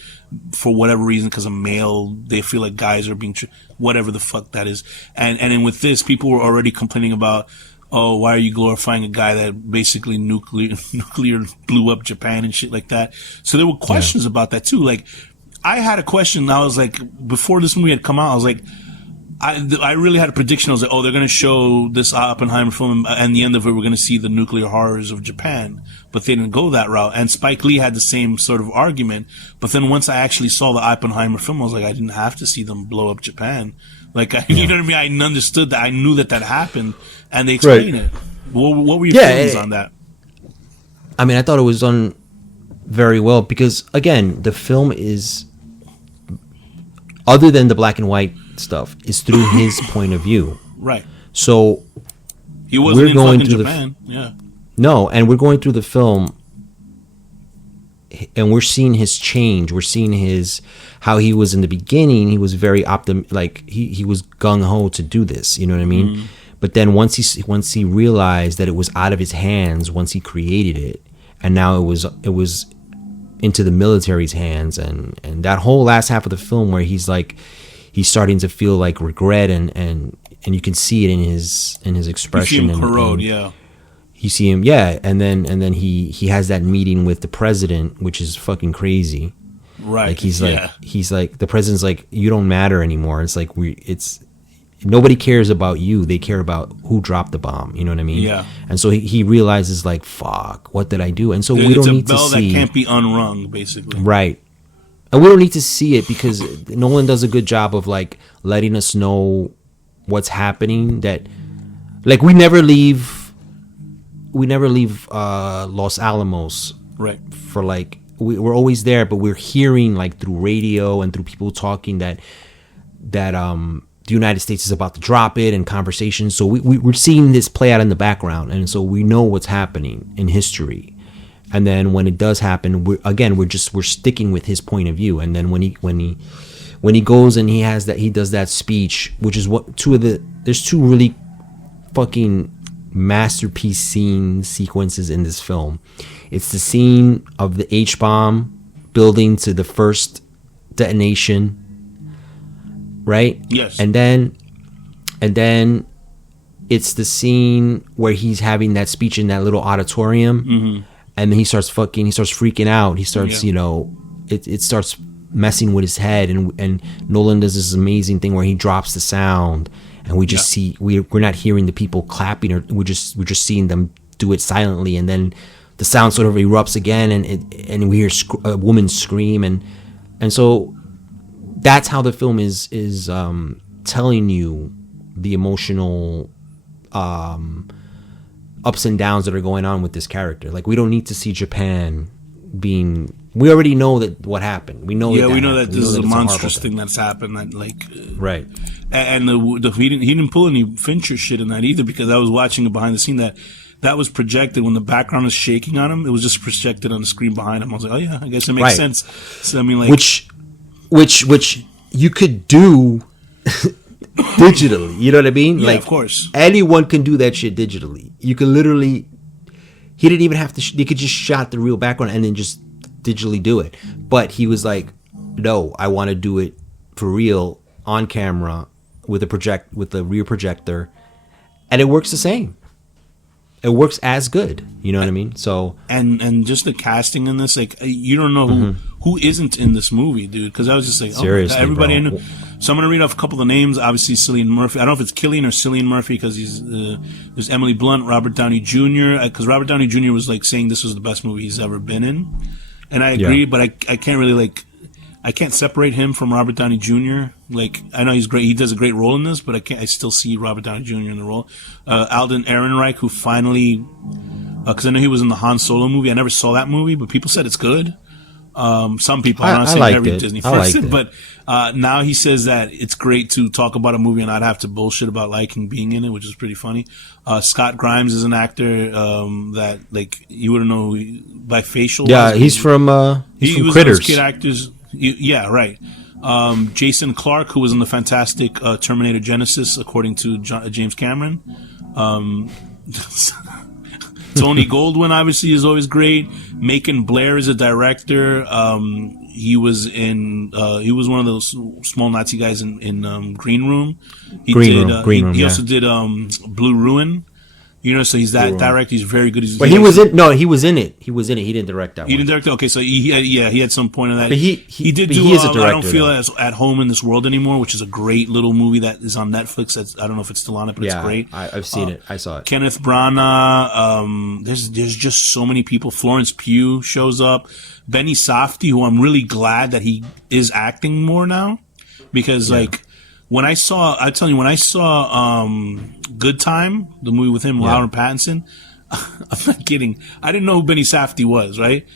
for whatever reason because of male, they feel like guys are being, whatever the fuck that is. And then with this, people were already complaining about, oh, why are you glorifying a guy that basically nuclear blew up Japan and shit like that? So there were questions about that too. Like, I had a question. I was like, before this movie had come out, I was like, I really had a prediction. I was like, oh, they're going to show this Oppenheimer film, and the end of it, we're going to see the nuclear horrors of Japan. But they didn't go that route. And Spike Lee had the same sort of argument. But then once I actually saw the Oppenheimer film, I was like, I didn't have to see them blow up Japan. Like, you know what I mean? I understood that. I knew that happened, and they explained it. What were your feelings on that? I mean, I thought it was done very well because, again, the film is, other than the black and white stuff, is through his point of view. Right. So he wasn't in fucking Japan. No, and we're going through the film, and we're seeing his change. We're seeing how he was in the beginning. He was very he was gung ho to do this. You know what I mean? Mm-hmm. But then once he realized that it was out of his hands, once he created it, and now it was into the military's hands, and that whole last half of the film where he's starting to feel like regret, and you can see it in his expression. You see him corrode, You see him, and then he has that meeting with the president, which is fucking crazy. Right. Like he's like the president's like, you don't matter anymore. It's like nobody cares about you. They care about who dropped the bomb. You know what I mean? Yeah. And so he realizes like, fuck, what did I do? And so we don't need to see. It's a bell that can't be unrung, basically. Right. And we don't need to see it because Nolan does a good job of like letting us know what's happening. That like we never leave Los Alamos, right? For like we're always there, but we're hearing like through radio and through people talking that the United States is about to drop it and conversations. So we're seeing this play out in the background, and so we know what's happening in history. And then when it does happen, we're sticking with his point of view. And then when he goes and he does that speech, which is there's two really fucking masterpiece sequences in this film. It's the scene of the H-bomb building to the first detonation, right? Yes. And then it's the scene where he's having that speech in that little auditorium. Mm-hmm. And then he starts freaking out. He starts, it starts messing with his head. And Nolan does this amazing thing where he drops the sound, and we just see we're not hearing the people clapping, or we're just seeing them do it silently. And then the sound sort of erupts again, and we hear a woman scream, and so that's how the film is telling you the emotional ups and downs that are going on with this character. Like, we don't need to see Japan being. We already know that what happened. We know. Yeah, we know that this is a monstrous thing that's happened. That right. And he didn't pull any Fincher shit in that either, because I was watching it behind the scene that was projected when the background is shaking on him. It was just projected on the screen behind him. I was like, oh yeah, I guess it makes sense. So I mean, like, which you could do. Digitally, you know what I mean? Yeah, like, of course. Anyone can do that shit digitally. You can literally. He didn't even have to. They could just shot the real background and then just digitally do it. But he was like, "No, I want to do it for real on camera with the rear projector," and it works the same. It works as good. You know what I mean? So and just the casting in this, like, you don't know who isn't in this movie, dude? Because I was just like, seriously, everybody bro. I knew. So I'm gonna read off a couple of the names. Obviously, Cillian Murphy. I don't know if it's Cillian or Cillian Murphy because there's Emily Blunt, Robert Downey Jr. Because Robert Downey Jr. was like saying this was the best movie he's ever been in, and I agree. But I can't really I can't separate him from Robert Downey Jr. Like, I know he's great. He does a great role in this, but I still see Robert Downey Jr. in the role. Alden Ehrenreich, who finally, because I know he was in the Han Solo movie. I never saw that movie, but people said it's good. Some people, I'm not saying every Disney person, but now he says that it's great to talk about a movie and not have to bullshit about liking being in it, which is pretty funny. Scott Grimes is an actor that, like, you wouldn't know by facial. Yeah, he's from Critters. Critters. Kid actors. Yeah, right. Jason Clarke, who was in the fantastic Terminator Genesis, according to James Cameron. Tony Goldwyn, obviously, is always great. Macon Blair is a director. He was one of those small Nazi guys in Green Room. He also did Blue Ruin. You know, so he's that director. He's very good. He was in it. He was in it. He didn't direct that one. He didn't direct it? Okay, so he had some point in that. But he did do he is a director, I Don't Feel as at Home in This World Anymore, which is a great little movie that is on Netflix. I don't know if it's still on it, but it's great. I've seen it. I saw it. Kenneth Branagh. There's just so many people. Florence Pugh shows up. Benny Safdie, who I'm really glad that he is acting more now, because when I saw Good Time, the movie with him, Robert Pattinson, I'm not kidding. I didn't know who Benny Safdie was, right?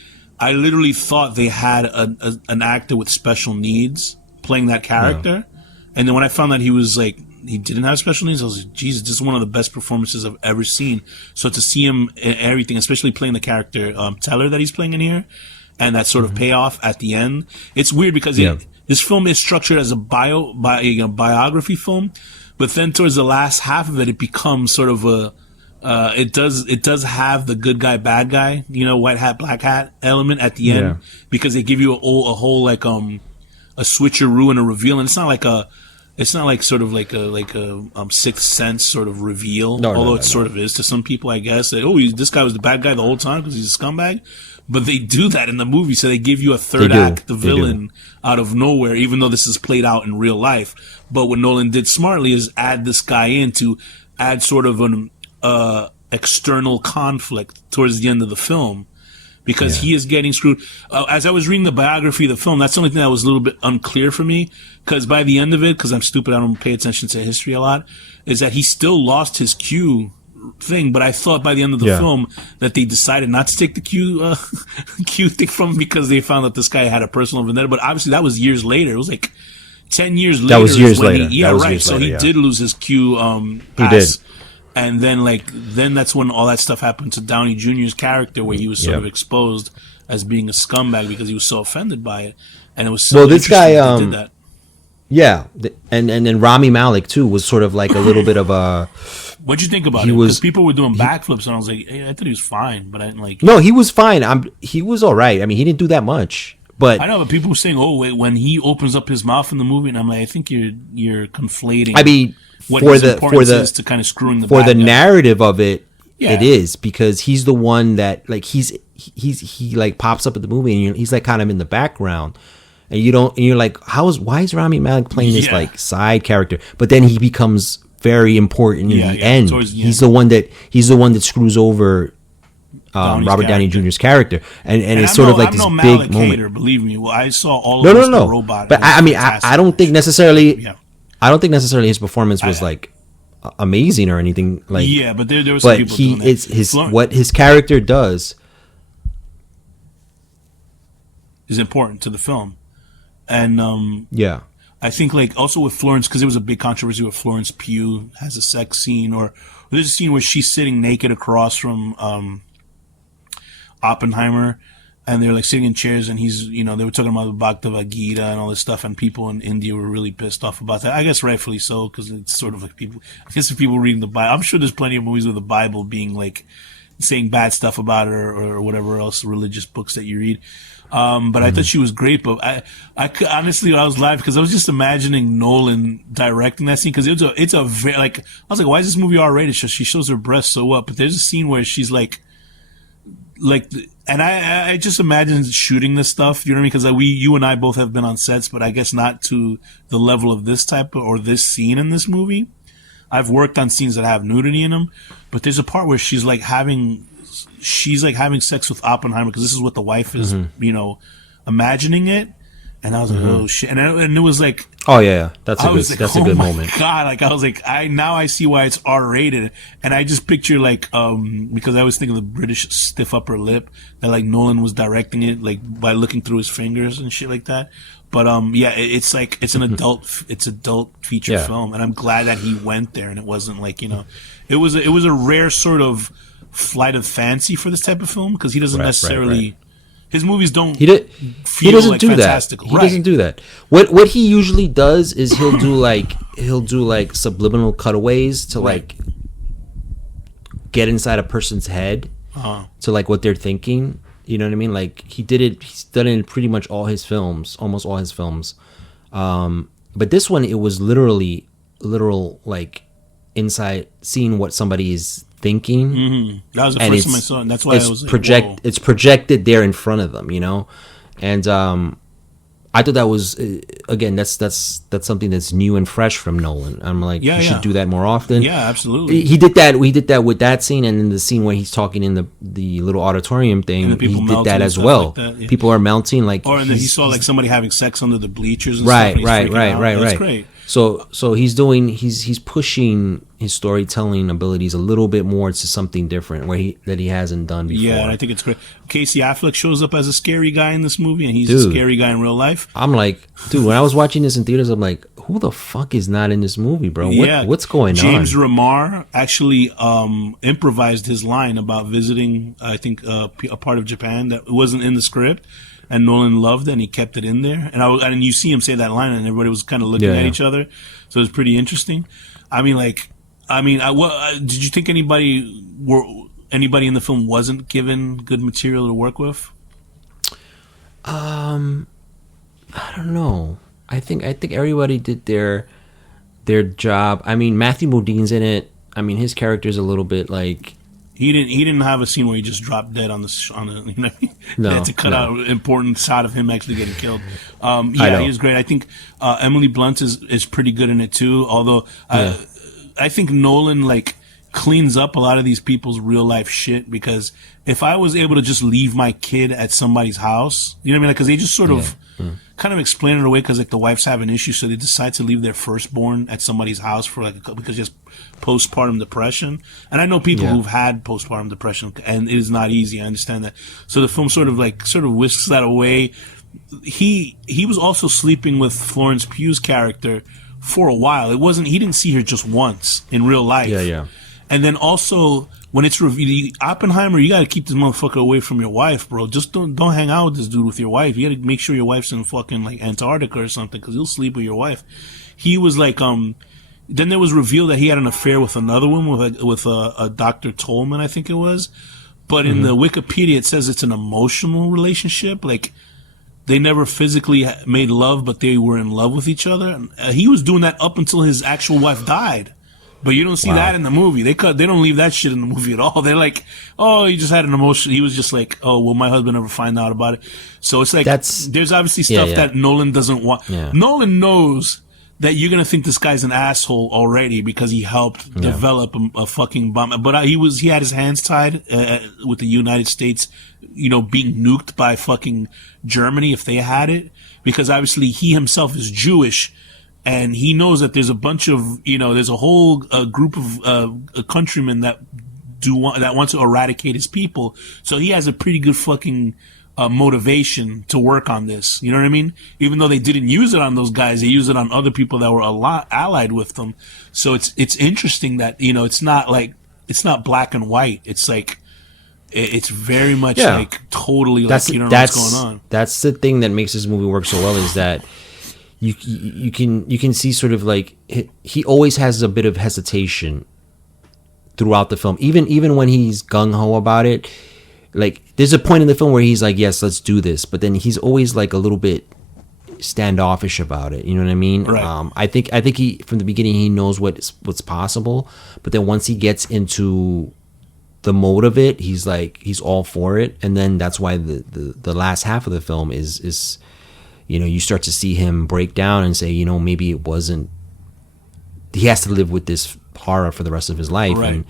I literally thought they had an actor with special needs playing that character. Yeah. And then when I found that he didn't have special needs, I was like, Jesus, this is one of the best performances I've ever seen. So to see him in everything, especially playing the character Teller that he's playing in here, and that sort of payoff at the end, it's weird because this film is structured as a biography film, but then towards the last half of it, it becomes sort of it does have the good guy, bad guy, white hat, black hat element at the end, because they give you a whole like a switcheroo and a reveal, and it's not like sort of like a Sixth Sense sort of reveal, although it sort of is to some people, I guess, that this guy was the bad guy the whole time because he's a scumbag. But they do that in the movie, so they give you a third act, the villain, out of nowhere, even though this is played out in real life. But what Nolan did smartly is add this guy in to add sort of an external conflict towards the end of the film, because he is getting screwed. As I was reading the biography of the film, that's the only thing that was a little bit unclear for me, because by the end of it, because I'm stupid, I don't pay attention to history a lot, is that he still lost his Q thing, but I thought by the end of the film that they decided not to take the Q thing from him because they found that this guy had a personal vendetta. But obviously that was years later. It was like 10 years later. That was years later. So he did lose his Q pass. He did. And then that's when all that stuff happened to Downey Jr.'s character, where he was sort of exposed as being a scumbag because he was so offended by it. And it was so this guy that they did that. Yeah, and then Rami Malek too was sort of like a little bit of a. What'd you think about it? Because people were doing backflips, and I was like, hey, I thought he was fine, but I didn't like. No, he was fine. He was all right. I mean, he didn't do that much, but I know. But people were saying, "Oh, wait, when he opens up his mouth in the movie," and I'm like, I think you're conflating. I mean, what his importance is to kind of screwing the for the guy. narrative of it. Yeah. It is, because he's the one that like he like pops up at the movie, and he's like kind of in the background. And you're like, why is Rami Malek playing this like side character? But then he becomes very important in the end. He's the one that screws over Robert Downey Jr.'s character, and it's sort of like this big moment. Hater, believe me. Well, I saw all of the robot. But I mean, I don't think necessarily. Yeah. I don't think necessarily his performance was like amazing or anything. Like, yeah, but there was some people doing that. What his character does is important to the film. And I think like also with Florence, because there was a big controversy with Florence Pugh has a sex scene, or there's a scene where she's sitting naked across from Oppenheimer, and they're like sitting in chairs, and he's they were talking about the Bhagavad Gita and all this stuff, and people in India were really pissed off about that. I guess rightfully so, because it's sort of like people. I guess if people reading the Bible, I'm sure there's plenty of movies with the Bible being like saying bad stuff about it, or whatever else religious books that you read. But I thought she was great. But I could, honestly, I was laughing because I was just imagining Nolan directing that scene, because it's a very like, I was like, why is this movie R-rated? She shows her breasts so up, but there's a scene where she's like like, and I just imagine shooting this stuff, you know what I mean? Because you and I both have been on sets, but I guess not to the level of this type of, or this scene in this movie. I've worked on scenes that have nudity in them, but there's a part where she's like having sex with Oppenheimer, because this is what the wife is, you know, imagining it. And I was like, oh shit! And it was like, oh yeah, that's a good my moment. God, like I was like, I see why it's R-rated, and I just picture like, because I was thinking of the British stiff upper lip that like Nolan was directing it like by looking through his fingers and shit like that. But yeah, it's like it's an adult feature film, and I'm glad that he went there and it wasn't like, you know, it was a rare sort of flight of fancy for this type of film, because he doesn't necessarily. His movies don't. He doesn't like do fantastical. That. He doesn't do that. What he usually does is he'll do like subliminal cutaways to like get inside a person's head to like what they're thinking. You know what I mean? Like he's done it in pretty much all his films, almost all his films. But this one, it was literal like inside seeing what somebody is thinking. That was the first time I saw it, and that's why I was like, it's projected there in front of them, you know. And I thought that was again that's something that's new and fresh from Nolan. I'm like, you should do that more often. Yeah, absolutely. He did that. We did that with that scene, and in the scene where he's talking in the little auditorium thing, he did that as well. Like that, People are melting, like, or and then he saw like somebody having sex under the bleachers. And right. That's great. So he's pushing his storytelling abilities a little bit more to something different that he hasn't done before. Yeah, and I think it's great. Casey Affleck shows up as a scary guy in this movie, and he's a scary guy in real life. I'm like, dude, when I was watching this in theaters, I'm like, who the fuck is not in this movie, bro? What's going on? James Remar actually improvised his line about visiting, I think, a part of Japan that wasn't in the script. And Nolan loved it, and he kept it in there. And you see him say that line, and everybody was kind of looking at each other. So it was pretty interesting. Did you think anybody in the film wasn't given good material to work with? I don't know. I think everybody did their job. I mean, Matthew Modine's in it. I mean, his character's a little bit like. He didn't have a scene where he just dropped dead on the you know, they had to cut out an important shot of him actually getting killed. He was great. I think Emily Blunt is pretty good in it too. Although I think Nolan like cleans up a lot of these people's real life shit, because if I was able to just leave my kid at somebody's house, you know what I mean? Like, because they just sort of kind of explain it away because like the wife's having issues, so they decide to leave their firstborn at somebody's house for like because just postpartum depression. And I know people who've had postpartum depression, and it is not easy. I understand that. So the film sort of whisks that away. He was also sleeping with Florence Pugh's character for a while. He didn't see her just once in real life. Yeah. And then also, when it's revealed, Oppenheimer, you got to keep this motherfucker away from your wife, bro. Just don't hang out with this dude with your wife. You got to make sure your wife's in fucking like Antarctica or something, because he'll sleep with your wife. He was like, then there was revealed that he had an affair with another woman, with a Dr. Tolman, I think it was. But in the Wikipedia, it says it's an emotional relationship. Like, they never physically made love, but they were in love with each other. And, he was doing that up until his actual wife died. But you don't see that in the movie. They don't leave that shit in the movie at all. They're like, oh, he just had an emotion. He was just like, oh, will my husband ever find out about it? So it's like, there's obviously stuff that Nolan doesn't want. Yeah. Nolan knows that you're going to think this guy's an asshole already because he helped develop a fucking bomb. But he had his hands tied with the United States, you know, being nuked by fucking Germany if they had it. Because obviously he himself is Jewish. And he knows that there's a bunch of, you know, there's a whole group of countrymen that want to eradicate his people. So he has a pretty good fucking motivation to work on this. You know what I mean? Even though they didn't use it on those guys, they used it on other people that were allied with them. So it's interesting that, you know, it's not black and white. It's like, it's very much like totally like, you don't know what's going on. That's the thing that makes this movie work so well, is that you can see sort of like he always has a bit of hesitation throughout the film, even when he's gung-ho about it. Like, there's a point in the film where he's like, yes, let's do this, but then he's always like a little bit standoffish about it, you know what I mean? Right. I think he, from the beginning, he knows what's possible, but then once he gets into the mode of it, he's all for it, and then that's why the last half of the film is you start to see him break down and say, maybe it wasn't. He has to live with this horror for the rest of his life, right. And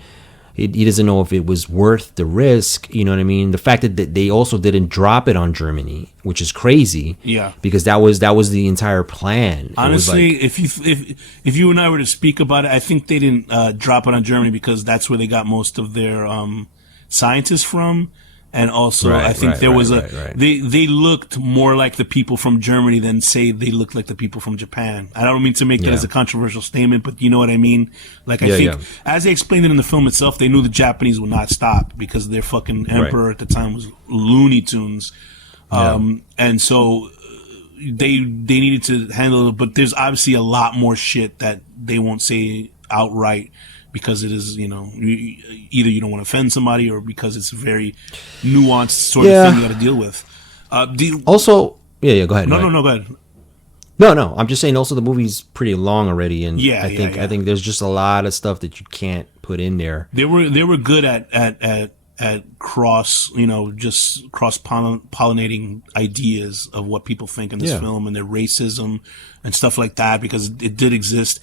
he doesn't know if it was worth the risk. You know what I mean? The fact that they also didn't drop it on Germany, which is crazy. Yeah, because that was the entire plan. Honestly, if you and I were to speak about it, I think they didn't drop it on Germany because that's where they got most of their scientists from. And also, I think there was they looked more like the people from Germany than say they looked like the people from Japan. I don't mean to make that as a controversial statement, but you know what I mean? Like, I think, as they explained it in the film itself, they knew the Japanese would not stop because their fucking emperor at the time was Looney Tunes. And so they needed to handle it, but there's obviously a lot more shit that they won't say outright. Because it is, either you don't want to offend somebody or because it's a very nuanced sort of thing you got to deal with. Also, go ahead. No, go ahead. No. I'm just saying. Also, the movie's pretty long already, and I think there's just a lot of stuff that you can't put in there. They were good at cross, just cross pollinating ideas of what people think in this film and their racism and stuff like that because it did exist.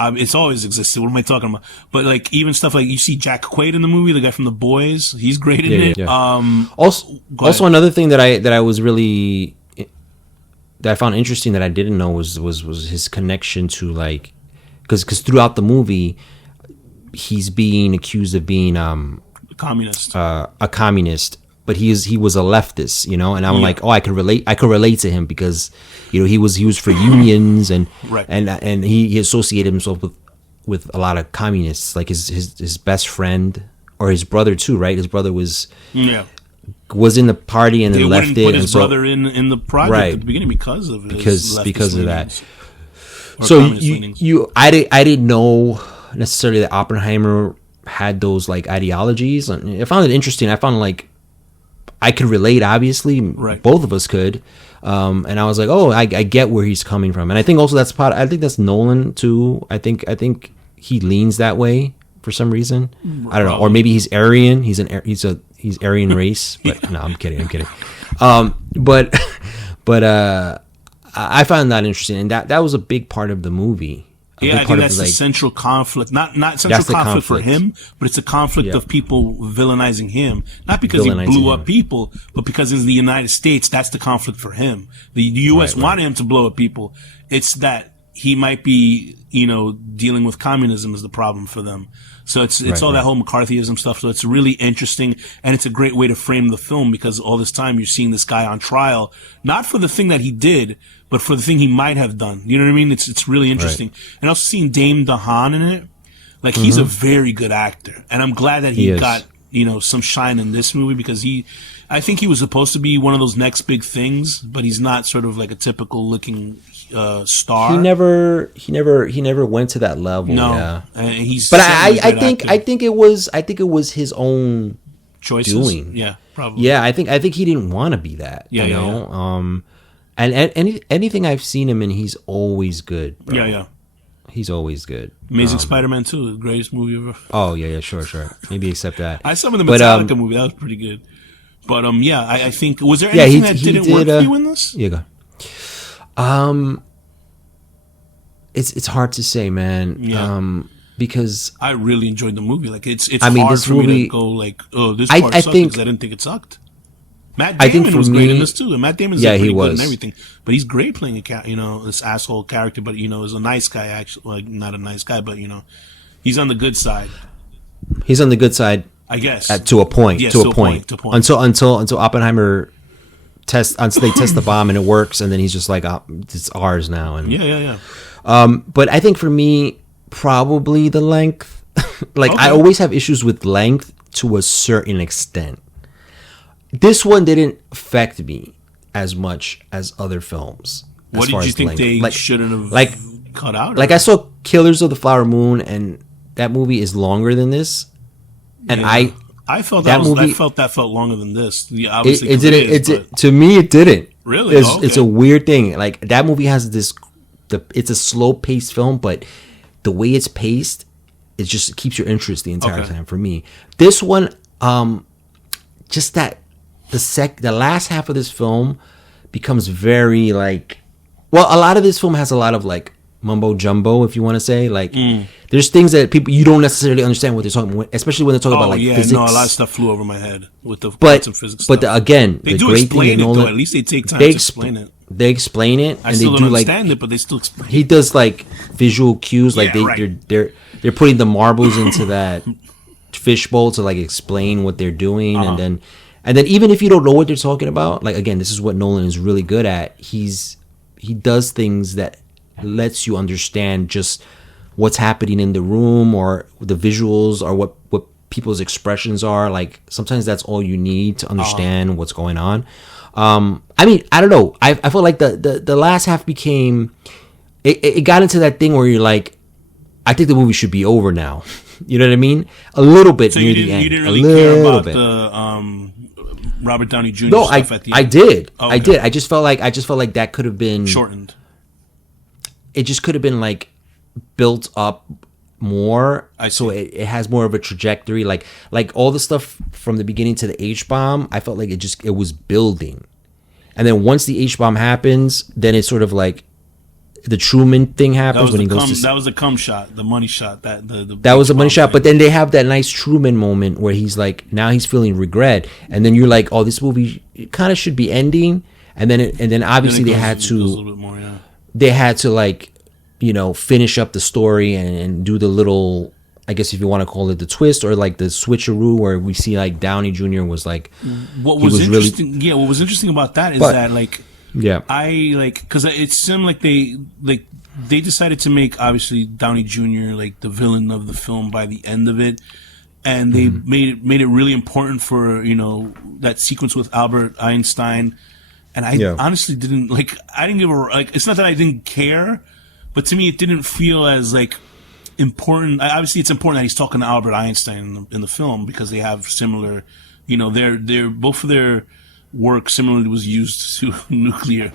It's always existed. What am I talking about? But like even stuff like you see Jack Quaid in the movie, the guy from The Boys. He's great in it. Yeah. Also another thing that I was really that I found interesting that I didn't know was his connection to like because throughout the movie he's being accused of being a communist. But he was a leftist, and I'm like, I could relate to him because, he was for unions and and he associated himself with a lot of communists, like his best friend or his brother too, right? His brother was in the party and then left it. They wouldn't put his brother in the project at the beginning because of that. So I didn't know necessarily that Oppenheimer had those like ideologies, and I found it interesting. I found like I could relate, obviously. Both of us could. And I was like, I get where he's coming from. And I think also I think that's Nolan too. I think he leans that way for some reason. I don't know. Or maybe he's Aryan. He's Aryan race. But no, I'm kidding. But I found that interesting. And that was a big part of the movie. I think that's the central conflict. Not central conflict for him, but it's a conflict of people villainizing him. Not because he blew up people, but because in the United States, that's the conflict for him. The U.S. wanted him to blow up people. It's that he might be, dealing with communism is the problem for them. So it's all that whole McCarthyism stuff. So it's really interesting, and it's a great way to frame the film because all this time you're seeing this guy on trial, not for the thing that he did, but for the thing he might have done. You know what I mean? It's really interesting. And also seeing Dame DeHaan in it, like he's a very good actor, and I'm glad that he got some shine in this movie because I think he was supposed to be one of those next big things, but he's not sort of like a typical looking star. He never went to that level. No, yeah. But I think it was his own choices. Doing. Yeah, probably. Yeah, I think he didn't want to be that. Yeah, you know. And anything I've seen him in, he's always good. Bro. Yeah. He's always good. Amazing Spider-Man 2, the greatest movie ever. Oh yeah, sure. Maybe except that. I saw him in the Metallica movie. That was pretty good. But I think was there anything that didn't work for you in this? Yeah. Go. It's hard to say, man. Yeah. Because I really enjoyed the movie. Like it's hard for me to go like, oh, this part sucked because I didn't think it sucked. Matt Damon was great in this too. And Matt Damon's pretty good in everything. But he's great playing this asshole character. But is a nice guy actually. Like not a nice guy, but he's on the good side. He's on the good side, I guess, to a point. Yes, to a point. Until Oppenheimer until they test the bomb and it works, and then he's just like, oh, it's ours now. And yeah. But I think for me, probably the length. I always have issues with length to a certain extent. This one didn't affect me as much as other films. What did you think they shouldn't have cut out? Like I saw Killers of the Flower Moon, and that movie is longer than this. And I felt that felt longer than this. Yeah, obviously it didn't. To me, it didn't. Really, it's a weird thing. Like that movie has this. It's a slow paced film, but the way it's paced, it just keeps your interest the entire time. For me, this one, just that the last half of this film becomes very like, well, a lot of this film has a lot of like mumbo jumbo, if you want to say, like there's things that people, you don't necessarily understand what they're talking about, especially when they're talking about like physics. No, a lot of stuff flew over my head with the quantum physics stuff. But again, they the do great explain thing it Nolan, though. At least they take time to explain it. They explain it, I and still they don't do understand like it, but they still explain. He does like visual cues, like Yeah, they're putting the marbles into that fishbowl to like explain what they're doing, and then even if you don't know what they're talking about, like again, this is what Nolan is really good at. He does things that lets you understand just what's happening in the room or the visuals or what people's expressions are. Like sometimes that's all you need to understand what's going on. I mean, I don't know. I feel like the last half became it got into that thing where you're like, I think the movie should be over now. You know what I mean? A little bit So near the end. You didn't really care about the Robert Downey Jr. No, stuff at the end? I did. Oh, I did. I just felt like that could have been shortened. It just could have been like built up more, so it has more of a trajectory. Like all the stuff from the beginning to the H-bomb, I felt like it was building, and then once the H-bomb happens, then it's sort of like the Truman thing happens when he goes to. That was a cum shot, the money shot. That was a money shot, but then they have that nice Truman moment where he's like, now he's feeling regret, and then you're like, oh, this movie kind of should be ending, and then obviously they had to. A little bit more, yeah. They had to like, you know, finish up the story and do the little, I guess if you want to call it the twist or like the switcheroo where we see like Downey Jr. was like, what was interesting. Really, what was interesting about that is that like, yeah, I like because it seemed like they decided to make obviously Downey Jr. like the villain of the film by the end of it, and they made it really important for, you know, that sequence with Albert Einstein. And I honestly didn't like. I didn't give a like. It's not that I didn't care, but to me, it didn't feel as like important. Obviously, it's important that he's talking to Albert Einstein in the film because they have similar. You know, their both of their work similarly was used to nuclear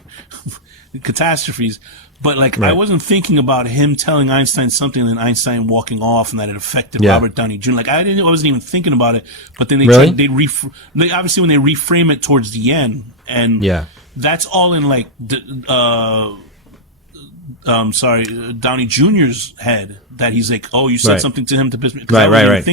catastrophes. But like, I wasn't thinking about him telling Einstein something and then Einstein walking off and that it affected Robert Downey Jr. Like I wasn't even thinking about it. But then they obviously when they reframe it towards the end, and that's all in like Downey Jr.'s head, that he's like, oh, you said something to him to piss me. Right.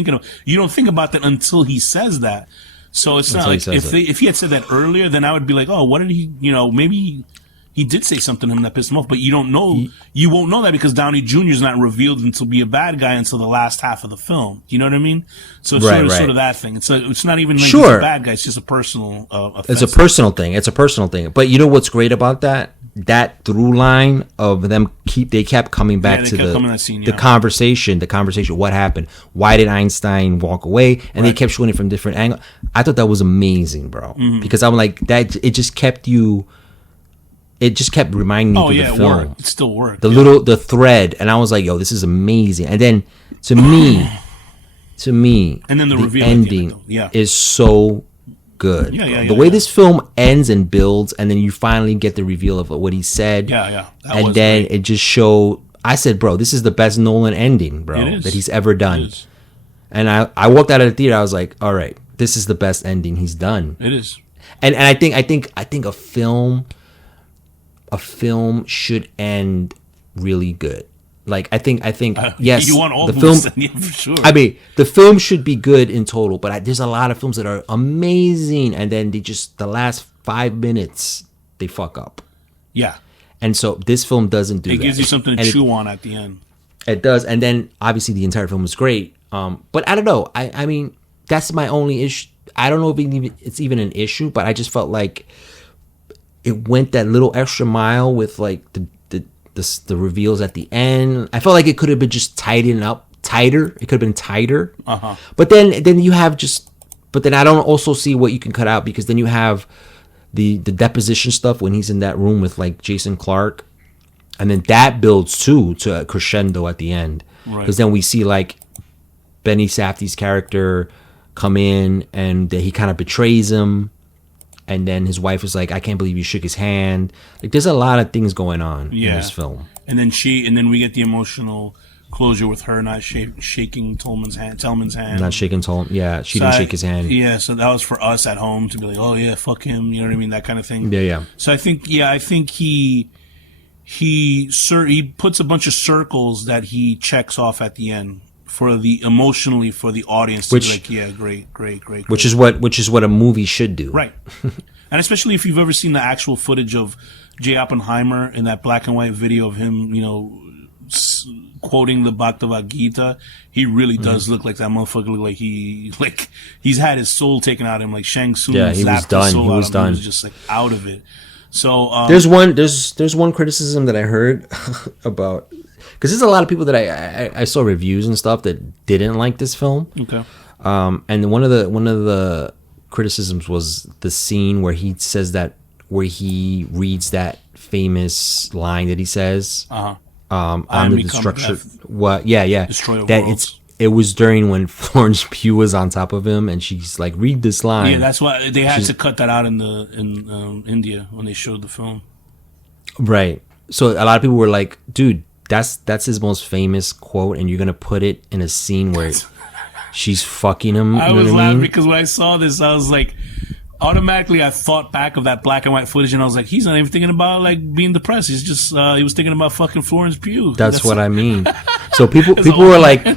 You don't think about that until he says that. So it's not like if he had said that earlier, then I would be like, oh, what did he? You know, maybe he did say something to him that pissed him off, but you don't know. You won't know that because Downey Jr. is not revealed until be a bad guy until the last half of the film. You know what I mean? So it's sort of that thing. It's not even like he's a bad guy. It's just a personal. It's a personal thing. It's a personal thing. But you know what's great about that? That through line of them they kept coming back to the conversation. What happened? Why did Einstein walk away? And they kept showing it from different angles. I thought that was amazing, bro. Because I'm like that. It just kept you. It just kept reminding me of the film. It still worked. The thread, and I was like, yo, this is amazing. And then to me, and then the reveal ending is so good. The way this film ends and builds, and then you finally get the reveal of what he said. And then it just showed. I said, bro, this is the best Nolan ending, bro, that he's ever done. And I walked out of the theater. I was like, all right, this is the best ending he's done. It is. And I think a film should end really good. Like I think yes, you want all the film. For sure. I mean, the film should be good in total, but there's a lot of films that are amazing, and then the last 5 minutes they fuck up. Yeah. And so this film doesn't do that. It gives you something to chew on at the end. It does, and then obviously the entire film is great. But I don't know. I mean, that's my only issue. I don't know if it's even an issue, but I just felt like it went that little extra mile with like the reveals at the end. I felt like it could have been just tighter. It could have been tighter. But then you have but then I don't also see what you can cut out, because then you have the deposition stuff when he's in that room with like Jason Clarke, and then that builds too to a crescendo at the end, because then we see like Benny Safdie's character come in and he kind of betrays him. And then his wife was like, I can't believe you shook his hand. Like, there's a lot of things going on in this film. And then we get the emotional closure with her not shaking Tillman's hand. Not shaking Tillman. Yeah, she didn't shake his hand. Yeah, so that was for us at home to be like, oh yeah, fuck him. You know what I mean? That kind of thing. Yeah. So I think he puts a bunch of circles that he checks off at the end for the emotionally for the audience to be like, yeah, great. Which is what a movie should do. Right. And especially if you've ever seen the actual footage of J. Oppenheimer in that black and white video of him, quoting the Bhagavad Gita, he really does look like that motherfucker. Look like he's had his soul taken out of him, like Shang Tsung. Yeah, he was done. He was done. He was just like out of it. So there's one criticism that I heard about, because there's a lot of people that I saw reviews and stuff that didn't like this film. Okay. And one of the criticisms was the scene where he reads that famous line that he says on the destruction. What? Yeah. Destroyer that worlds. It was during when Florence Pugh was on top of him, and she's like, "Read this line." Yeah, that's why they had to cut that out in India when they showed the film. Right. So a lot of people were like, "Dude, that's his most famous quote, and you're gonna put it in a scene where she's fucking him." I was laughing because when I saw this, I was like, automatically I thought back of that black and white footage, and I was like, he's not even thinking about like being depressed. He's just he was thinking about fucking Florence Pugh. That's what I mean. So people were like,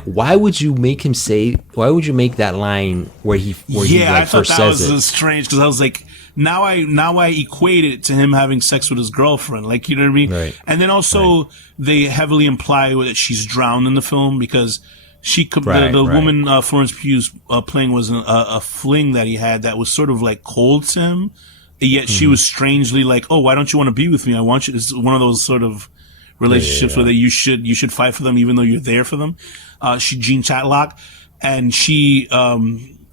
why would you make that line where he I thought first that says was strange, because I was like, now I equate it to him having sex with his girlfriend, like, you know what I mean? Right. And then also they heavily imply that she's drowned in the film, because the woman Florence Pugh's playing was a fling that he had that was sort of like cold to him, yet she was strangely like, oh, why don't you want to be with me? I want you. It's one of those sort of relationships where you should fight for them even though you're there for them. Jean Chatlock, and she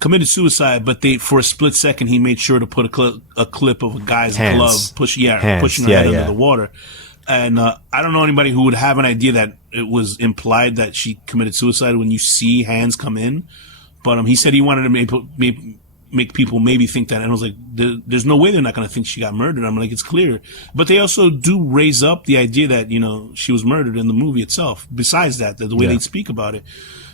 committed suicide, but for a split second he made sure to put a clip of a guy's glove pushing her head under the water. And I don't know anybody who would have an idea that it was implied that she committed suicide when you see hands come in. But he said he wanted to make people maybe think that. And I was like, there's no way they're not going to think she got murdered. I'm like, it's clear. But they also do raise up the idea that, she was murdered in the movie itself. Besides that, the way they speak about it.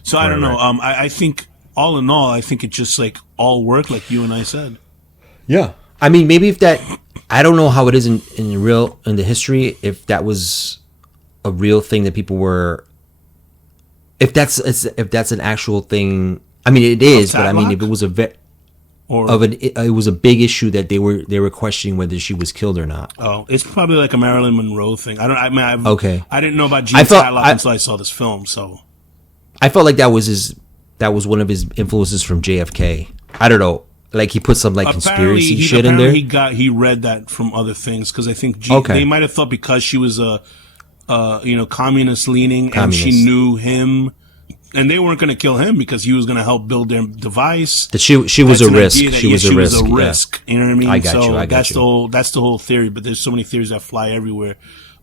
So I don't know. I think all in all, I think it just like all worked, like you and I said. Yeah. I mean, maybe if that, I don't know how it is in the history, if that was a real thing that people were, if that's an actual thing. I mean, it is, but I mean, if it was it was a big issue that they were questioning whether she was killed or not. Oh, it's probably like a Marilyn Monroe thing. I didn't know about Jean Chatlock until I saw this film. So I felt like that was one of his influences from JFK. I don't know. Like he put some conspiracy shit in there. He read that from other things, because I think they might have thought because she was communist leaning and she knew him, and they weren't going to kill him because he was going to help build their device. That she was a risk. She was a risk. You know what I mean? I got you. That's the whole theory. But there's so many theories that fly everywhere.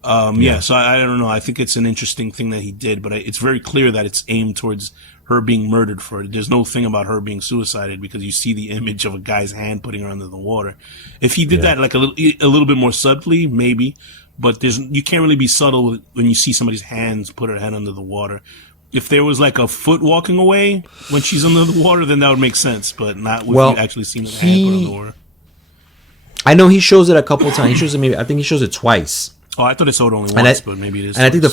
So I don't know. I think it's an interesting thing that he did, but it's very clear that it's aimed towards her being murdered for it. There's no thing about her being suicided, because you see the image of a guy's hand putting her under the water. If he did that like a little bit more subtly, maybe, but you can't really be subtle when you see somebody's hands put her head under the water. If there was like a foot walking away when she's under the water, then that would make sense, but not when you actually see the hand put under the water. I know he shows it a couple of times. I think he shows it twice. Oh, I thought I saw it only once, but maybe it is. And I think the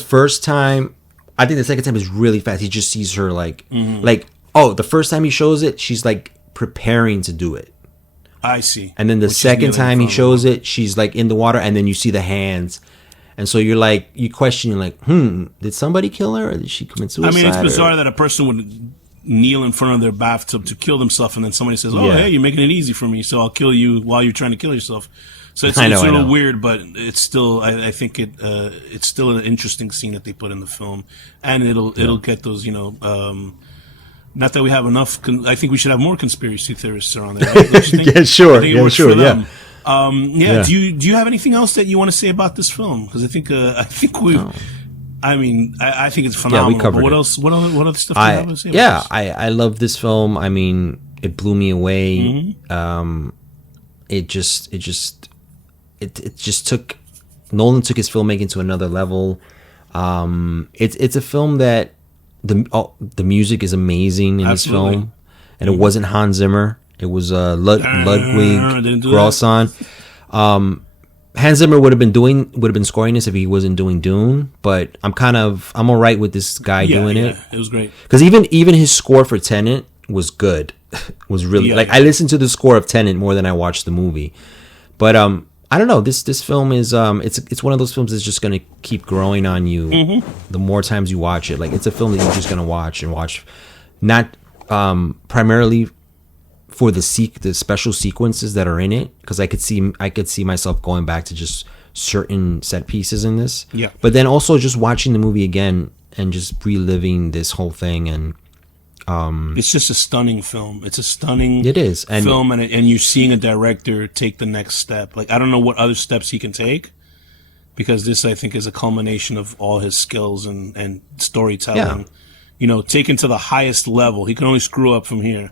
second time is really fast. He just sees her the first time he shows it, she's like preparing to do it. I see. And then the second time he shows it, she's like in the water, and then you see the hands. And so you question, did somebody kill her, or did she commit suicide? I mean, it's bizarre that a person would kneel in front of their bathtub to kill themselves, and then somebody says, hey, you're making it easy for me, so I'll kill you while you're trying to kill yourself. So it's a little weird, but it's still, I think it's still an interesting scene that they put in the film, and it'll get those, not that we have enough. I think we should have more conspiracy theorists around there. Right? Yeah, sure. Yeah, sure. Yeah. Yeah. Do you have anything else that you want to say about this film? Because I think we. No. I mean, I think it's phenomenal. Yeah, we covered what it. else? What other stuff do you have to say? Yeah, I love this film. I mean, it blew me away. Mm-hmm. It just took Nolan took his filmmaking to another level. It's a film that the music is amazing in this film, and it wasn't Hans Zimmer. It was Ludwig Göransson. Hans Zimmer would have been scoring this if he wasn't doing Dune, but I'm all right with this guy doing it. It was great because even his score for Tenet was good. Was really like I listened to the score of Tenet more than I watched the movie. But I don't know. This film is it's one of those films that's just gonna keep growing on you the more times you watch it. Like it's a film that you're just gonna watch, not primarily for the special sequences that are in it, because I could see myself going back to just certain set pieces in this. Yeah. But then also just watching the movie again and just reliving this whole thing, and it's just a stunning film. It's a stunning film, and you're seeing a director take the next step. Like I don't know what other steps he can take, because this I think is a culmination of all his skills and storytelling. Yeah. Taken to the highest level. He can only screw up from here.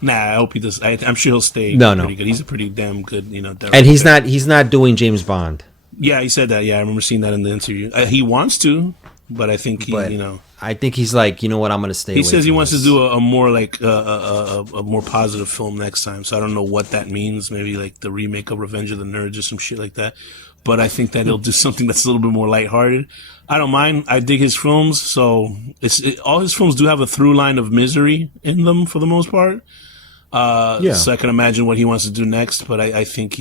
Nah, I hope he does. I'm sure he'll stay pretty good. He's a pretty damn good, director. And he's not doing James Bond. Yeah, he said that. Yeah, I remember seeing that in the interview. He wants to, but I think I think he's like, you know what, I'm going to stay away. He says he wants this. to do a more like a more positive film next time. So I don't know what that means. Maybe like the remake of Revenge of the Nerds or some shit like that. But I think that he'll do something that's a little bit more lighthearted. I don't mind. I dig his films. So all his films do have a through line of misery in them for the most part. So I can imagine what he wants to do next. But I think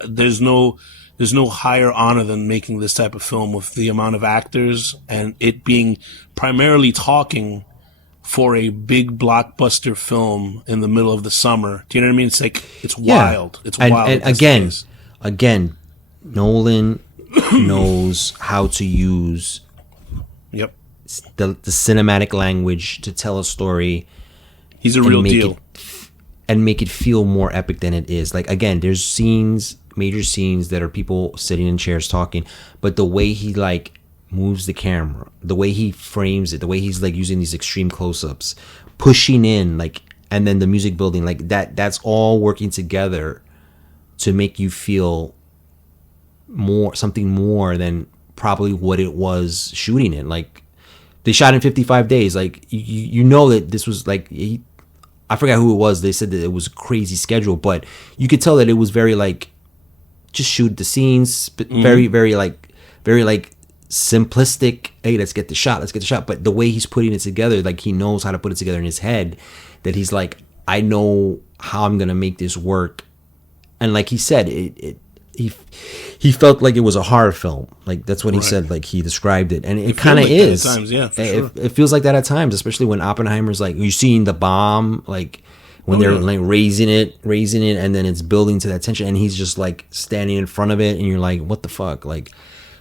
there's no higher honor than making this type of film with the amount of actors and it being primarily talking for a big blockbuster film in the middle of the summer. Do you know what I mean? It's like, it's wild. It's wild. And again, Nolan knows how to use the cinematic language to tell a story. He's a real deal. And make it feel more epic than it is. Like, again, there's major scenes that are people sitting in chairs talking, but the way he like moves the camera, the way he frames it, the way he's like using these extreme close-ups, pushing in, like, and then the music building, like that's all working together to make you feel something more than probably what it was shooting in. Like, they shot in 55 days. Like, you know that this was like, I forgot who it was. They said that it was a crazy schedule, but you could tell that it was very like, just shoot the scenes, but very, very like simplistic. Hey, let's get the shot. But the way he's putting it together, like he knows how to put it together in his head, that he's like, I know how I'm going to make this work. And like he said, he felt like it was a horror film. Like that's what he said. Like he described it, and it kind of is. At times, yeah, for sure. It feels like that at times, especially when Oppenheimer's like you're seeing the bomb, like when they're like raising it, and then it's building to that tension, and he's just like standing in front of it, and you're like, what the fuck, like.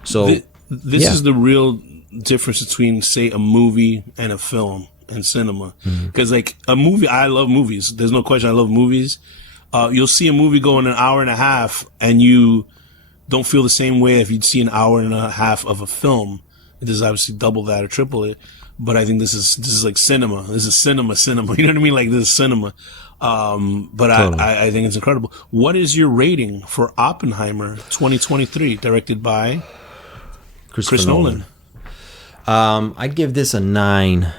So this is the real difference between, say, a movie and a film and cinema, because like a movie, I love movies. There's no question, I love movies. You'll see a movie go in an hour and a half, and you don't feel the same way if you'd see an hour and a half of a film. This is obviously double that or triple it, but I think this is like cinema. This is cinema. You know what I mean? Like, this is cinema. But totally. I think it's incredible. What is your rating for Oppenheimer 2023, directed by Chris Nolan? I'd give this a 9.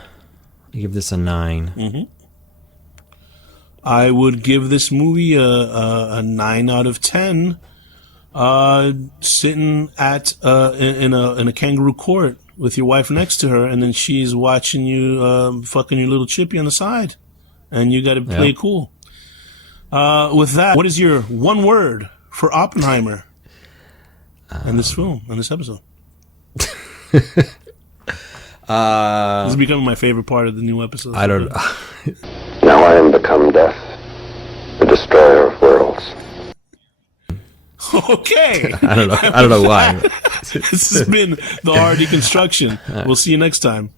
I would give this movie a 9 out of 10. Sitting at in a kangaroo court with your wife next to her, and then she's watching you fucking your little chippy on the side, and you got to play it cool. With that, what is your one word for Oppenheimer and this film and this episode? This is becoming my favorite part of the new episode. I don't. Now I am become death, the destroyer of worlds. Okay. I don't know why. This has been the Horror Deconstruction. We'll see you next time.